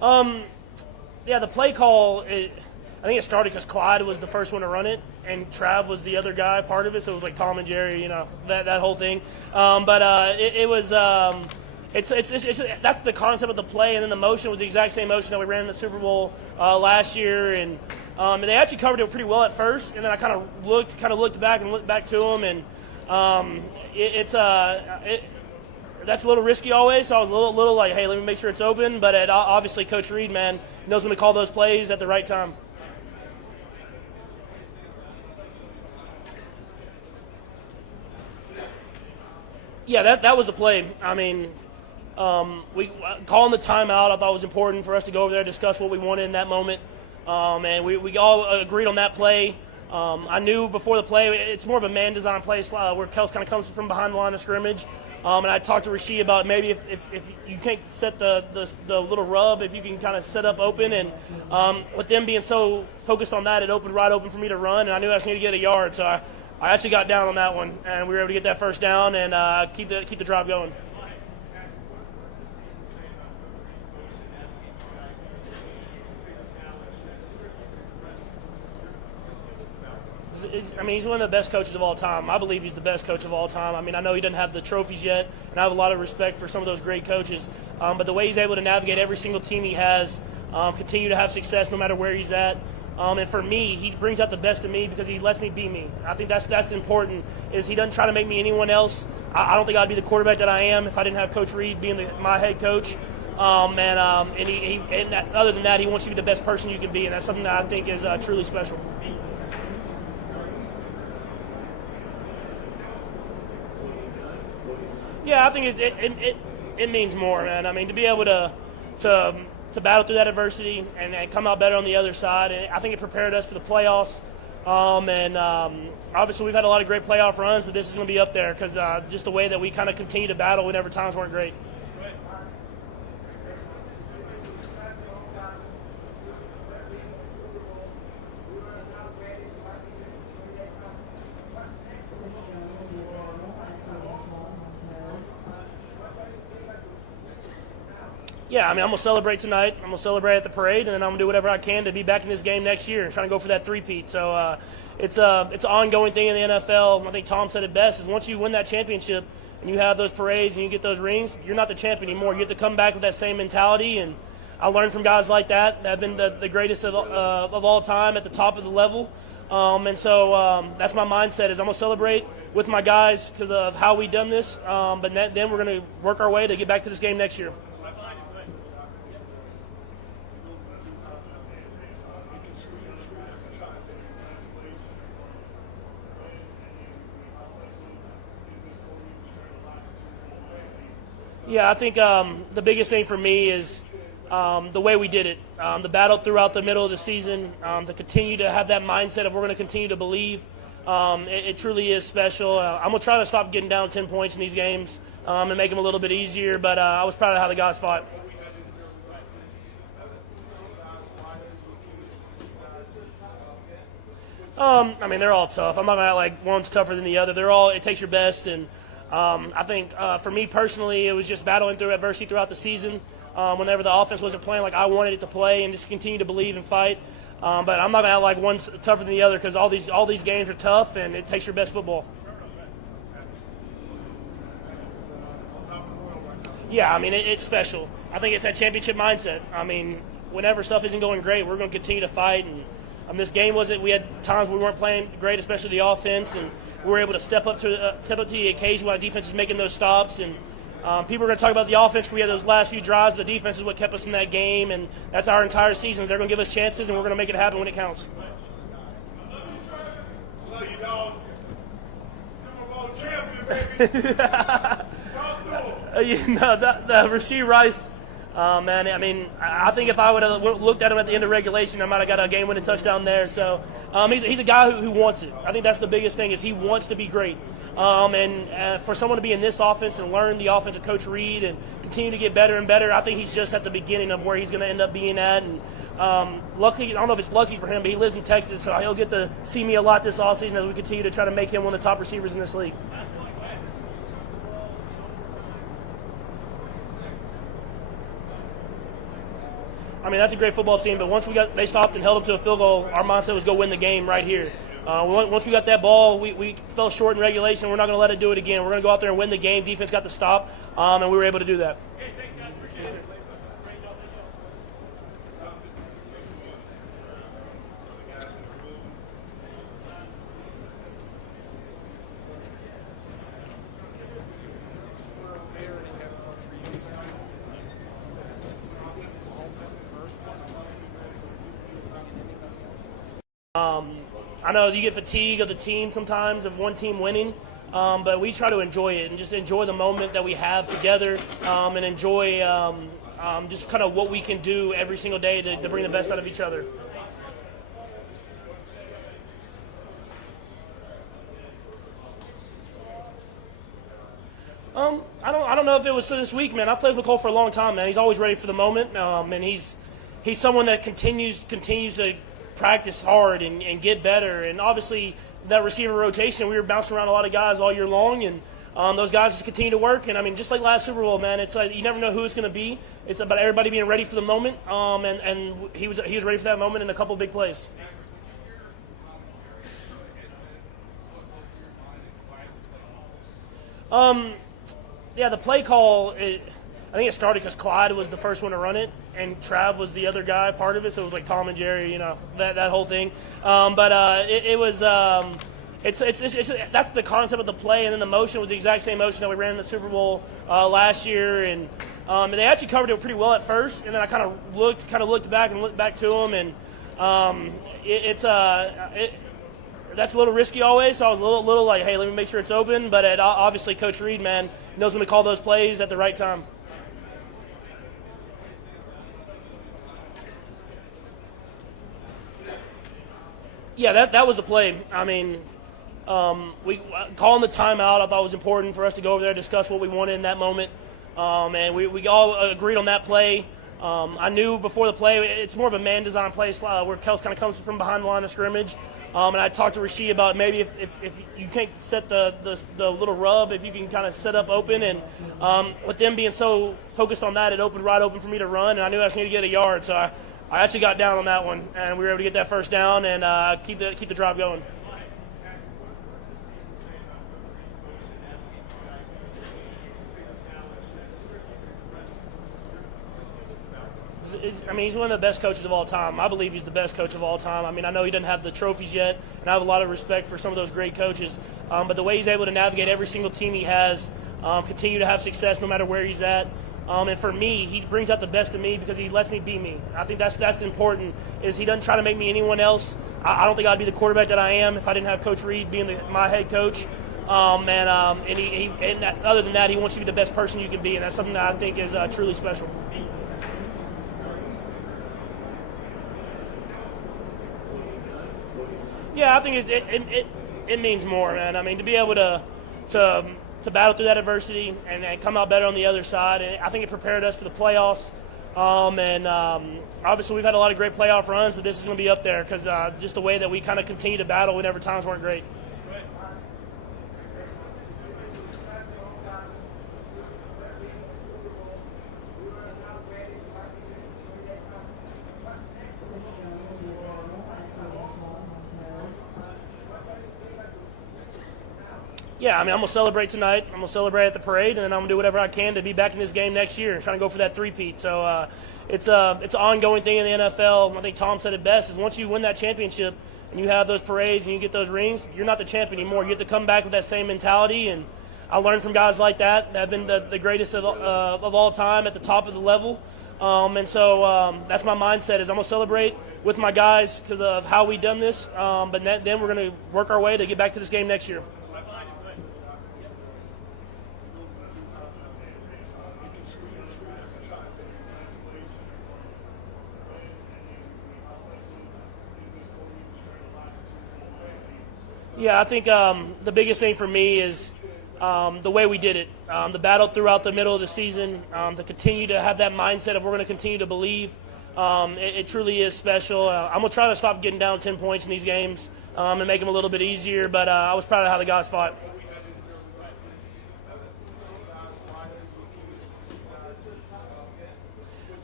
Yeah, the play call, I think it started because Clyde was the first one to run it, and Trav was the other guy, part of it. So it was like Tom and Jerry, that whole thing. It was that's the concept of the play, and then the motion was the exact same motion that we ran in the Super Bowl last year, and they actually covered it pretty well at first, and then I kind of looked back to them, and that's a little risky always, so I was a little like, hey, let me make sure it's open. But obviously, Coach Reid, man, knows when to call those plays at the right time. Yeah, that was the play. I mean, calling the timeout, I thought was important for us to go over there and discuss what we wanted in that moment. And we all agreed on that play. I knew before the play, it's more of a man design play where Kels kind of comes from behind the line of scrimmage. And I talked to Rashid about maybe if you can't set the little rub, if you can kind of set up open. And with them being so focused on that, it opened right open for me to run. And I knew I was going to get a yard. So I actually got down on that one, and we were able to get that first down and keep the drive going. He's one of the best coaches of all time. I believe he's the best coach of all time. I mean, I know he doesn't have the trophies yet, and I have a lot of respect for some of those great coaches. But the way he's able to navigate every single team he has, continue to have success no matter where he's at. And for me, he brings out the best in me because he lets me be me. I think that's important. Is he doesn't try to make me anyone else. I don't think I'd be the quarterback that I am if I didn't have Coach Reid being my head coach. Other than that, he wants you to be the best person you can be, and that's something that I think is truly special. Yeah, I think it means more, man. I mean, to be able to battle through that adversity and come out better on the other side, and I think it prepared us for the playoffs. Obviously, we've had a lot of great playoff runs, but this is going to be up there because just the way that we kind of continue to battle whenever times weren't great. Yeah, I mean, I'm going to celebrate tonight. I'm going to celebrate at the parade, and then I'm going to do whatever I can to be back in this game next year and trying to go for that three-peat. So it's an ongoing thing in the NFL. I think Tom said it best, is once you win that championship and you have those parades and you get those rings, you're not the champ anymore. You have to come back with that same mentality, and I learned from guys like that have been the greatest of all time at the top of the level. That's my mindset, is I'm going to celebrate with my guys because of how we done this, but then we're going to work our way to get back to this game next year. Yeah, I think the biggest thing for me is the way we did it, the battle throughout the middle of the season, to continue to have that mindset of we're going to continue to believe. It truly is special. I'm going to try to stop getting down 10 points in these games and make them a little bit easier, but I was proud of how the guys fought. They're all tough. I'm not going to act like one's tougher than the other. It takes your best, and I think for me personally, it was just battling through adversity throughout the season. Whenever the offense wasn't playing like I wanted it to play, and just continue to believe and fight. But I'm not going to act like one's tougher than the other because all these games are tough, and it takes your best football. Yeah, it's special. I think it's that championship mindset. Whenever stuff isn't going great, we're going to continue to fight. And this game we had times we weren't playing great, especially the offense, and we were able to step up to the occasion while the defense is making those stops. And people are going to talk about the offense. We had those last few drives, but the defense is what kept us in that game, and that's our entire season. They're going to give us chances, and we're going to make it happen when it counts. Love you, dog. Super Bowl champion, baby. Talk to him. Rashid Rice, I think if I would have looked at him at the end of regulation, I might have got a game-winning touchdown there. So he's a guy who wants it. I think that's the biggest thing, is he wants to be great. For someone to be in this offense and learn the offense of Coach Reid and continue to get better and better, I think he's just at the beginning of where he's going to end up being at. And luckily, I don't know if it's lucky for him, but he lives in Texas, so he'll get to see me a lot this offseason as we continue to try to make him one of the top receivers in this league. I mean, that's a great football team. But once they stopped and held them to a field goal, our mindset was go win the game right here. Once we got that ball, we fell short in regulation. We're not going to let it do it again. We're going to go out there and win the game. Defense got the stop, and we were able to do that. I know you get fatigue of the team sometimes, of one team winning, but we try to enjoy it and just enjoy the moment that we have together, and enjoy just kind of what we can do every single day to bring the best out of each other. I don't know if it was this week, man. I played with Cole for a long time, man. He's always ready for the moment, and he's someone that continues to practice hard and get better. And obviously that receiver rotation, we were bouncing around a lot of guys all year long, and those guys just continue to work. And I mean, just like last Super Bowl, man, it's like you never know who it's going to be. It's about everybody being ready for the moment, and he was ready for that moment in a couple of big plays. Yeah, the play call, I think it started because Clyde was the first one to run it, and Trav was the other guy, part of it. So it was like Tom and Jerry, that whole thing. It was that's the concept of the play, and then the motion was the exact same motion that we ran in the Super Bowl last year, and they actually covered it pretty well at first, and then I kind of looked back and looked back to them, and that's a little risky always, so I was a little like, hey, let me make sure it's open. But obviously, Coach Reid, man, knows when to call those plays at the right time. Yeah, that was the play. I mean, we calling the timeout, I thought was important for us to go over there and discuss what we wanted in that moment. And we all agreed on that play. I knew before the play, it's more of a man-design play where Kels kind of comes from behind the line of scrimmage. And I talked to Rashid about maybe if you can't set the little rub, if you can kind of set up open. And with them being so focused on that, it opened right open for me to run. And I knew I was going to get a yard. So I actually got down on that one, and we were able to get that first down and keep the drive going. He's one of the best coaches of all time. I believe he's the best coach of all time. I mean, I know he doesn't have the trophies yet, and I have a lot of respect for some of those great coaches. But the way he's able to navigate every single team he has, continue to have success no matter where he's at. And for me, he brings out the best in me because he lets me be me. I think that's important. Is he doesn't try to make me anyone else. I don't think I'd be the quarterback that I am if I didn't have Coach Reid being my head coach. And other than that, he wants you to be the best person you can be, and that's something that I think is truly special. Yeah, I think it means more, man. I mean, to be able to battle through that adversity and come out better on the other side, and I think it prepared us for the playoffs. Obviously, we've had a lot of great playoff runs, but this is going to be up there because just the way that we kind of continue to battle whenever times weren't great. Yeah, I mean, I'm going to celebrate tonight. I'm going to celebrate at the parade, and then I'm going to do whatever I can to be back in this game next year and trying to go for that three-peat. So it's an ongoing thing in the NFL. I think Tom said it best, is once you win that championship and you have those parades and you get those rings, you're not the champ anymore. You get to come back with that same mentality, and I learned from guys like that have been the greatest of all time at the top of the level. So that's my mindset, is I'm going to celebrate with my guys because of how we done this, but then we're going to work our way to get back to this game next year. Yeah, I think the biggest thing for me is the way we did it, the battle throughout the middle of the season, to continue to have that mindset of we're going to continue to believe. It truly is special. I'm going to try to stop getting down 10 points in these games and make them a little bit easier, but I was proud of how the guys fought.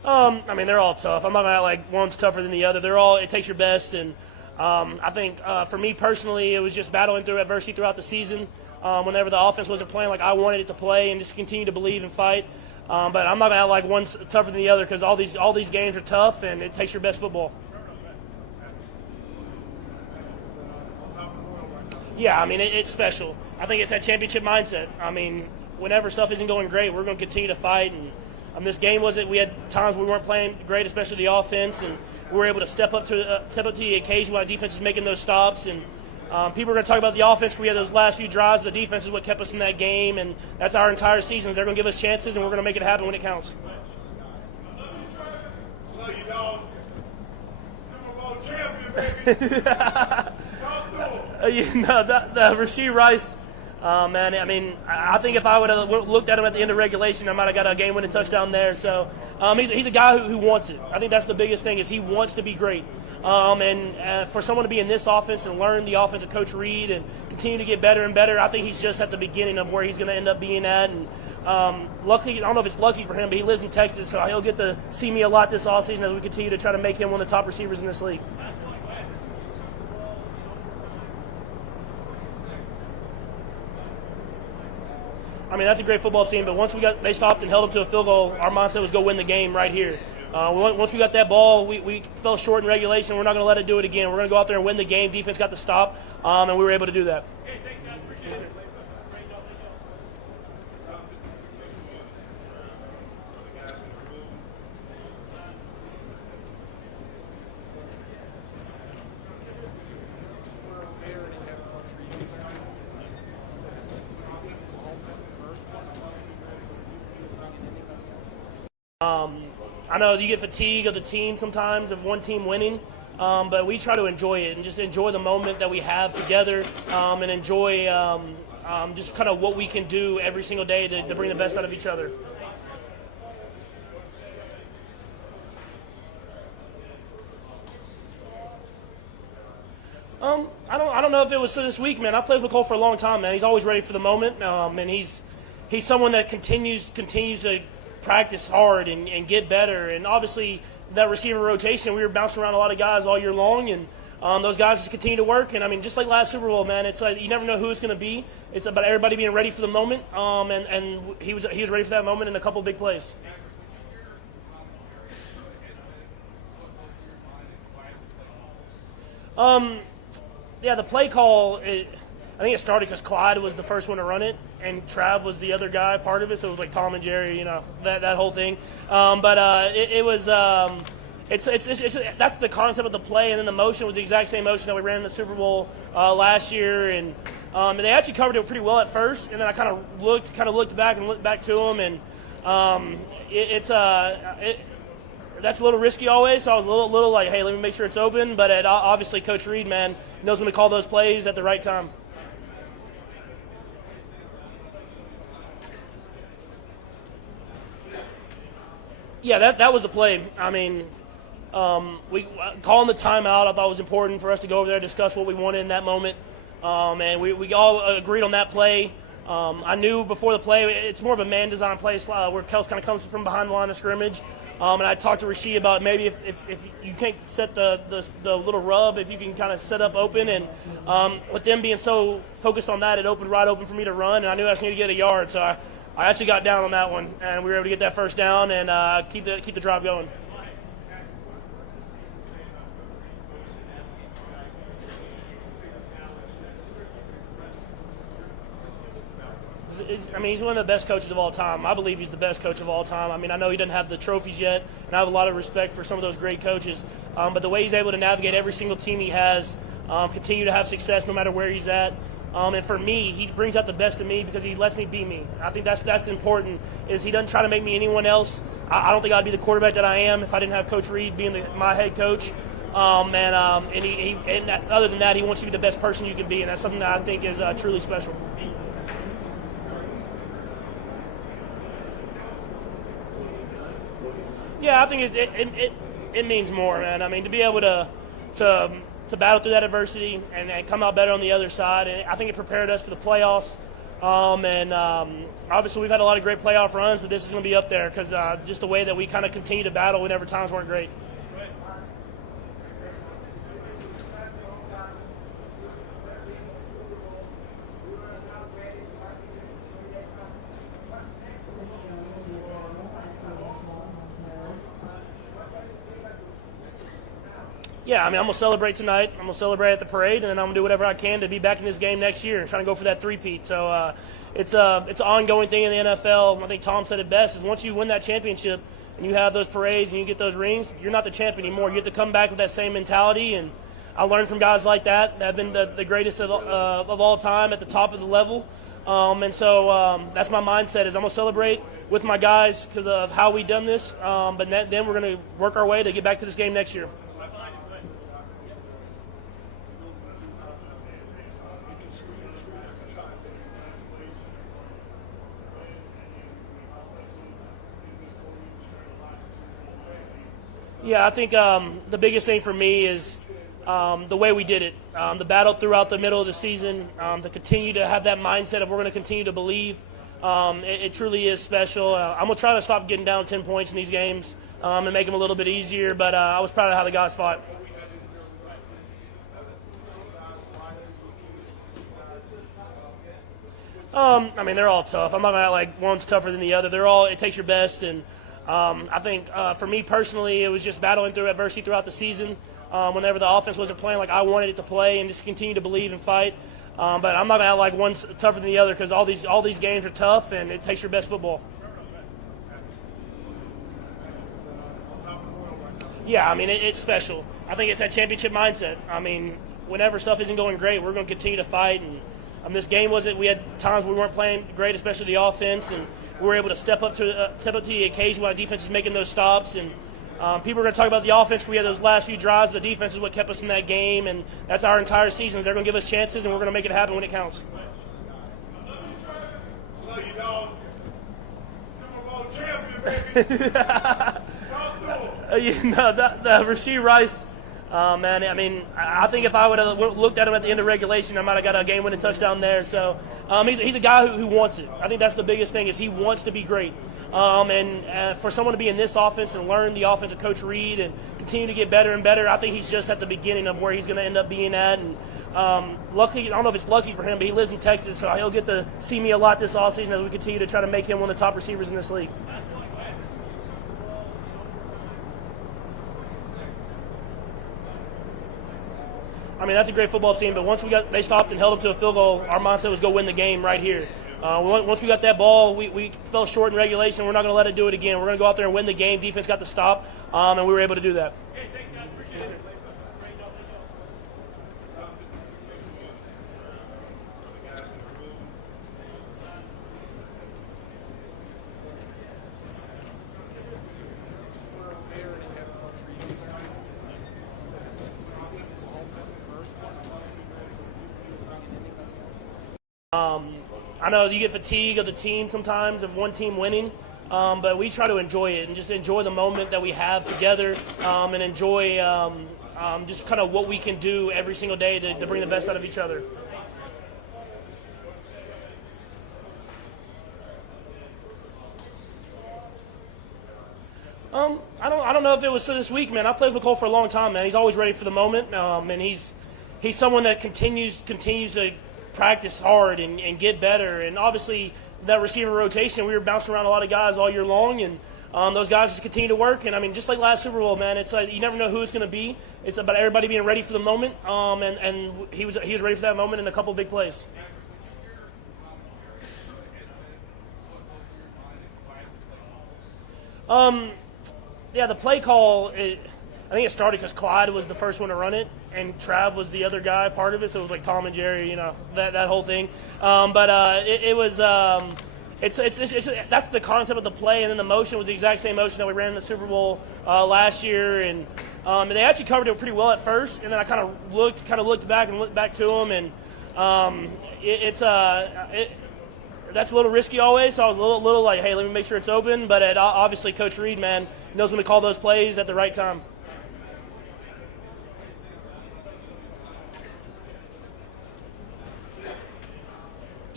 I mean, they're all tough. I'm not going to act like one's tougher than the other. It takes your best. And I think for me personally, it was just battling through adversity throughout the season. Whenever the offense wasn't playing like I wanted it to play, and just continue to believe and fight. But I'm not going to act like one's tougher than the other, because all these games are tough, and it takes your best football. Yeah, I mean, it's special. I think it's that championship mindset. I mean, whenever stuff isn't going great, we're going to continue to fight. And this game wasn't. We had times we weren't playing great, especially the offense, and we were able to step up to the occasion while the defense is making those stops. And people are going to talk about the offense. We had those last few drives, but the defense is what kept us in that game, and that's our entire season. They're going to give us chances, and we're going to make it happen when it counts. Love you, dog. Super Bowl champion, baby. The Rashid Rice, man. I mean, I think if I would have looked at him at the end of regulation, I might have got a game-winning touchdown there. So he's a guy who wants it. I think that's the biggest thing, is he wants to be great. And for someone to be in this offense and learn the offense of Coach Reid and continue to get better and better, I think he's just at the beginning of where he's going to end up being at. And luckily, I don't know if it's lucky for him, but he lives in Texas, so he'll get to see me a lot this offseason as we continue to try to make him one of the top receivers in this league. I mean, that's a great football team, but once they stopped and held them to a field goal, our mindset was go win the game right here. Once we got that ball, we fell short in regulation. We're not going to let it do it again. We're going to go out there and win the game. Defense got the stop, and we were able to do that. Okay, thanks, guys. Appreciate it. I know you get fatigue of the team sometimes, of one team winning, but we try to enjoy it and just enjoy the moment that we have together, and enjoy just kind of what we can do every single day to bring the best out of each other. I don't know if it was this week, man. I played with Cole for a long time, man. He's always ready for the moment, and he's someone that continues to practice hard and get better. And obviously that receiver rotation, we were bouncing around a lot of guys all year long, and those guys just continue to work. And I mean, just like last Super Bowl, man, it's like you never know who it's going to be. It's about everybody being ready for the moment, and he was ready for that moment in a couple big plays. Yeah, the play call, I think it started because Clyde was the first one to run it, and Trav was the other guy, part of it. So it was like Tom and Jerry, that whole thing. It was that's the concept of the play, and then the motion was the exact same motion that we ran in the Super Bowl last year, and they actually covered it pretty well at first, and then I kind of looked back to them, and that's a little risky always, so I was a little like, hey, let me make sure it's open. But obviously, Coach Reid, man, knows when to call those plays at the right time. Yeah, that was the play. I mean, calling the timeout, I thought was important for us to go over there and discuss what we wanted in that moment. And we all agreed on that play. I knew before the play, it's more of a man-designed play where Kels kind of comes from behind the line of scrimmage. And I talked to Rashid about maybe if you can't set the little rub, if you can kind of set up open. And with them being so focused on that, it opened right open for me to run. And I knew I was going to get a yard, so I actually got down on that one, and we were able to get that first down and keep the drive going. I mean, he's one of the best coaches of all time. I believe he's the best coach of all time. I mean, I know he doesn't have the trophies yet, and I have a lot of respect for some of those great coaches. But the way he's able to navigate every single team he has, continue to have success no matter where he's at. And for me, he brings out the best in me because he lets me be me. I think that's important, is he doesn't try to make me anyone else. I don't think I'd be the quarterback that I am if I didn't have Coach Reid being my head coach. And other than that, he wants you to be the best person you can be, and that's something that I think is truly special. Yeah, I think it means more, man. I mean, to be able to battle through that adversity and come out better on the other side, and I think it prepared us for the playoffs. Obviously we've had a lot of great playoff runs, but this is going to be up there because just the way that we kind of continue to battle whenever times weren't great. Yeah, I mean, I'm going to celebrate tonight. I'm going to celebrate at the parade, and then I'm going to do whatever I can to be back in this game next year and trying to go for that three-peat. So it's an ongoing thing in the NFL. I think Tom said it best, is once you win that championship and you have those parades and you get those rings, you're not the champ anymore. You get to come back with that same mentality, and I learned from guys like that have been the greatest of all time at the top of the level. That's my mindset, is I'm going to celebrate with my guys because of how we done this, but then we're going to work our way to get back to this game next year. Yeah, I think the biggest thing for me is the way we did it, the battle throughout the middle of the season, to continue to have that mindset of we're going to continue to believe. It truly is special. I'm going to try to stop getting down 10 points in these games and make them a little bit easier, but I was proud of how the guys fought. I mean, they're all tough. I'm not going to act like one's tougher than the other. It takes your best, and I think for me personally, it was just battling through adversity throughout the season. Whenever the offense wasn't playing like I wanted it to play, and just continue to believe and fight. But I'm not going to act like one's tougher than the other, because all these games are tough, and it takes your best football. Yeah, I mean, it's special. I think it's that championship mindset. I mean, whenever stuff isn't going great, we're going to continue to fight. And this game we had times we weren't playing great, especially the offense, and we were able to step up to the occasion while the defense is making those stops. And people are going to talk about the offense. We had those last few drives, but the defense is what kept us in that game, and that's our entire season. They're going to give us chances, and we're going to make it happen when it counts. Love you, dog. Super Bowl champion, baby. Rashid Rice, man, I mean, I think if I would have looked at him at the end of regulation, I might have got a game-winning touchdown there. So he's a guy who wants it. I think that's the biggest thing, is he wants to be great. For someone to be in this offense and learn the offense of Coach Reid and continue to get better and better, I think he's just at the beginning of where he's going to end up being at. And luckily, I don't know if it's lucky for him, but he lives in Texas, so he'll get to see me a lot this offseason as we continue to try to make him one of the top receivers in this league. I mean, that's a great football team, but once they stopped and held them to a field goal, our mindset was go win the game right here. Once we got that ball, we fell short in regulation. We're not going to let it do it again. We're going to go out there and win the game. Defense got the stop, and we were able to do that. Thanks, guys. Appreciate it. I know you get fatigue of the team sometimes, of one team winning, but we try to enjoy it and just enjoy the moment that we have together, and enjoy just kind of what we can do every single day to bring the best out of each other. I don't know if it was this week, man. I played with Cole for a long time, man. He's always ready for the moment, and he's someone that continues to practice hard and get better. And obviously that receiver rotation, we were bouncing around a lot of guys all year long, and those guys just continue to work. And I mean, just like last Super Bowl, man, it's like you never know who it's going to be. It's about everybody being ready for the moment, and he was ready for that moment in a couple of big plays. Yeah, the play call, I think it started because Clyde was the first one to run it, and Trav was the other guy, part of it. So it was like Tom and Jerry, that whole thing. It was that's the concept of the play, and then the motion was the exact same motion that we ran in the Super Bowl last year, and they actually covered it pretty well at first, and then I kind of looked back and looked back to them, and that's a little risky always, so I was a little like, hey, let me make sure it's open. But obviously, Coach Reid, man, knows when to call those plays at the right time.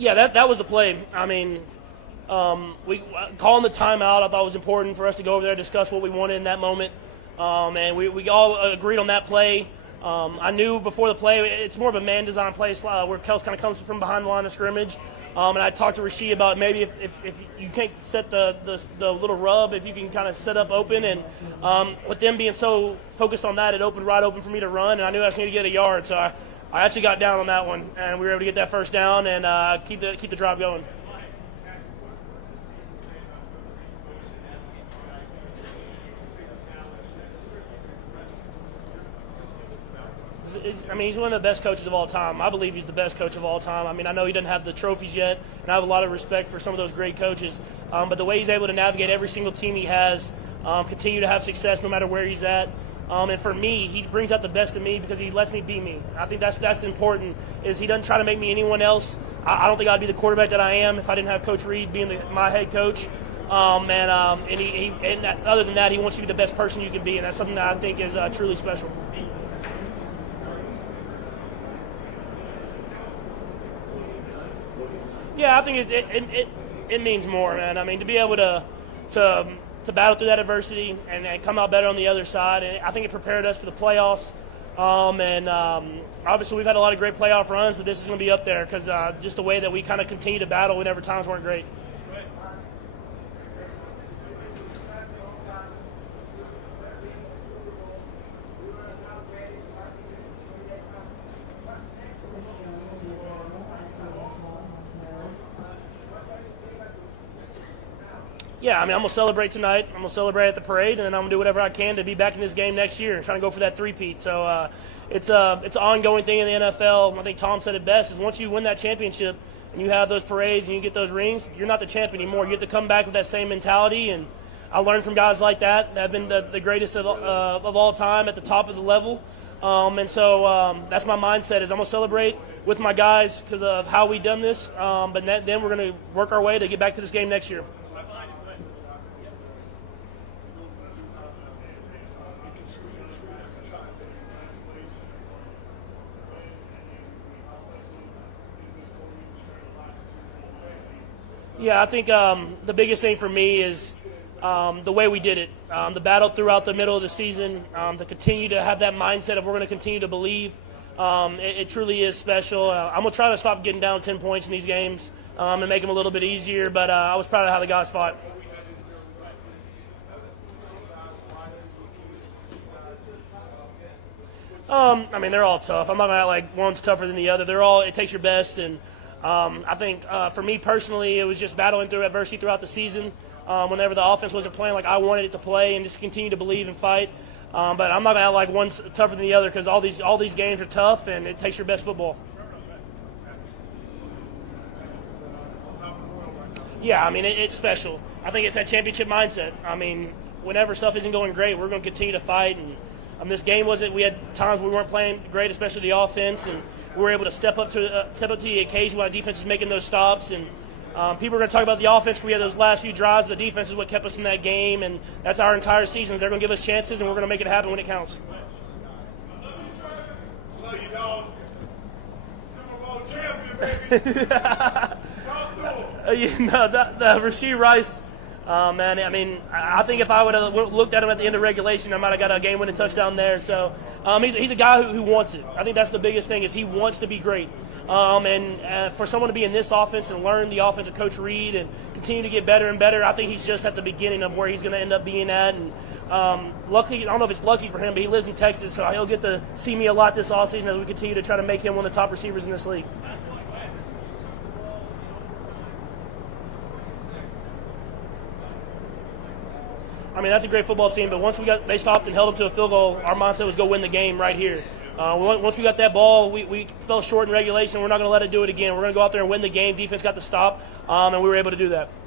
Yeah, that was the play. I mean, we calling the timeout I thought was important for us to go over there and discuss what we wanted in that moment. And we all agreed on that play. I knew before the play it's more of a man design play where Kels kind of comes from behind the line of scrimmage. And I talked to Rashid about maybe if you can't set the little rub, if you can kind of set up open. And with them being so focused on that, it opened right open for me to run. And I knew I was going to get a yard. So I actually got down on that one. And we were able to get that first down and keep the drive going. I mean, he's one of the best coaches of all time. I believe he's the best coach of all time. I mean, I know he doesn't have the trophies yet, and I have a lot of respect for some of those great coaches. But the way he's able to navigate every single team he has, continue to have success no matter where he's at. And for me, he brings out the best in me because he lets me be me. I think that's important. Is he doesn't try to make me anyone else. I don't think I'd be the quarterback that I am if I didn't have Coach Reid being my head coach. And other than that, he wants you to be the best person you can be, and that's something that I think is truly special. Yeah, I think it means more, man. I mean, to be able to battle through that adversity and come out better on the other side, and I think it prepared us for the playoffs. Obviously, we've had a lot of great playoff runs, but this is going to be up there because just the way that we kind of continue to battle whenever times weren't great. Yeah, I mean, I'm going to celebrate tonight. I'm going to celebrate at the parade, and then I'm going to do whatever I can to be back in this game next year and trying to go for that three-peat. So it's an ongoing thing in the NFL. I think Tom said it best, is once you win that championship and you have those parades and you get those rings, you're not the champ anymore. You have to come back with that same mentality, and I learned from guys like that have been the greatest of all time at the top of the level. So that's my mindset, is I'm going to celebrate with my guys because of how we done this, but then we're going to work our way to get back to this game next year. Yeah, I think the biggest thing for me is the way we did it, the battle throughout the middle of the season, to continue to have that mindset of we're going to continue to believe. It truly is special. I'm going to try to stop getting down 10 points in these games and make them a little bit easier, but I was proud of how the guys fought. I mean, they're all tough. I'm not going to act like one's tougher than the other. It takes your best, and I think for me personally, it was just battling through adversity throughout the season. Whenever the offense wasn't playing like I wanted it to play, and just continue to believe and fight. But I'm not going to act like one's tougher than the other because all these games are tough, and it takes your best football. Yeah, I mean, it's special. I think it's that championship mindset. I mean, whenever stuff isn't going great, we're going to continue to fight. And this game we had times we weren't playing great, especially the offense, and we were able to step up to the occasion when our defense is making those stops. And people are going to talk about the offense. We had those last few drives, but the defense is what kept us in that game, and that's our entire season. They're going to give us chances, and we're going to make it happen when it counts. Love you, dog. Super Bowl champion, baby. Talk to him. Rashid Rice, man, I mean, I think if I would have looked at him at the end of regulation, I might have got a game-winning touchdown there. So he's a guy who wants it. I think that's the biggest thing, is he wants to be great. And for someone to be in this offense and learn the offense of Coach Reid and continue to get better and better, I think he's just at the beginning of where he's going to end up being at. And luckily, I don't know if it's lucky for him, but he lives in Texas, so he'll get to see me a lot this offseason as we continue to try to make him one of the top receivers in this league. I mean, that's a great football team, but once they stopped and held them to a field goal, our mindset was go win the game right here. Once we got that ball, we fell short in regulation. We're not going to let it do it again. We're going to go out there and win the game. Defense got the stop, and we were able to do that.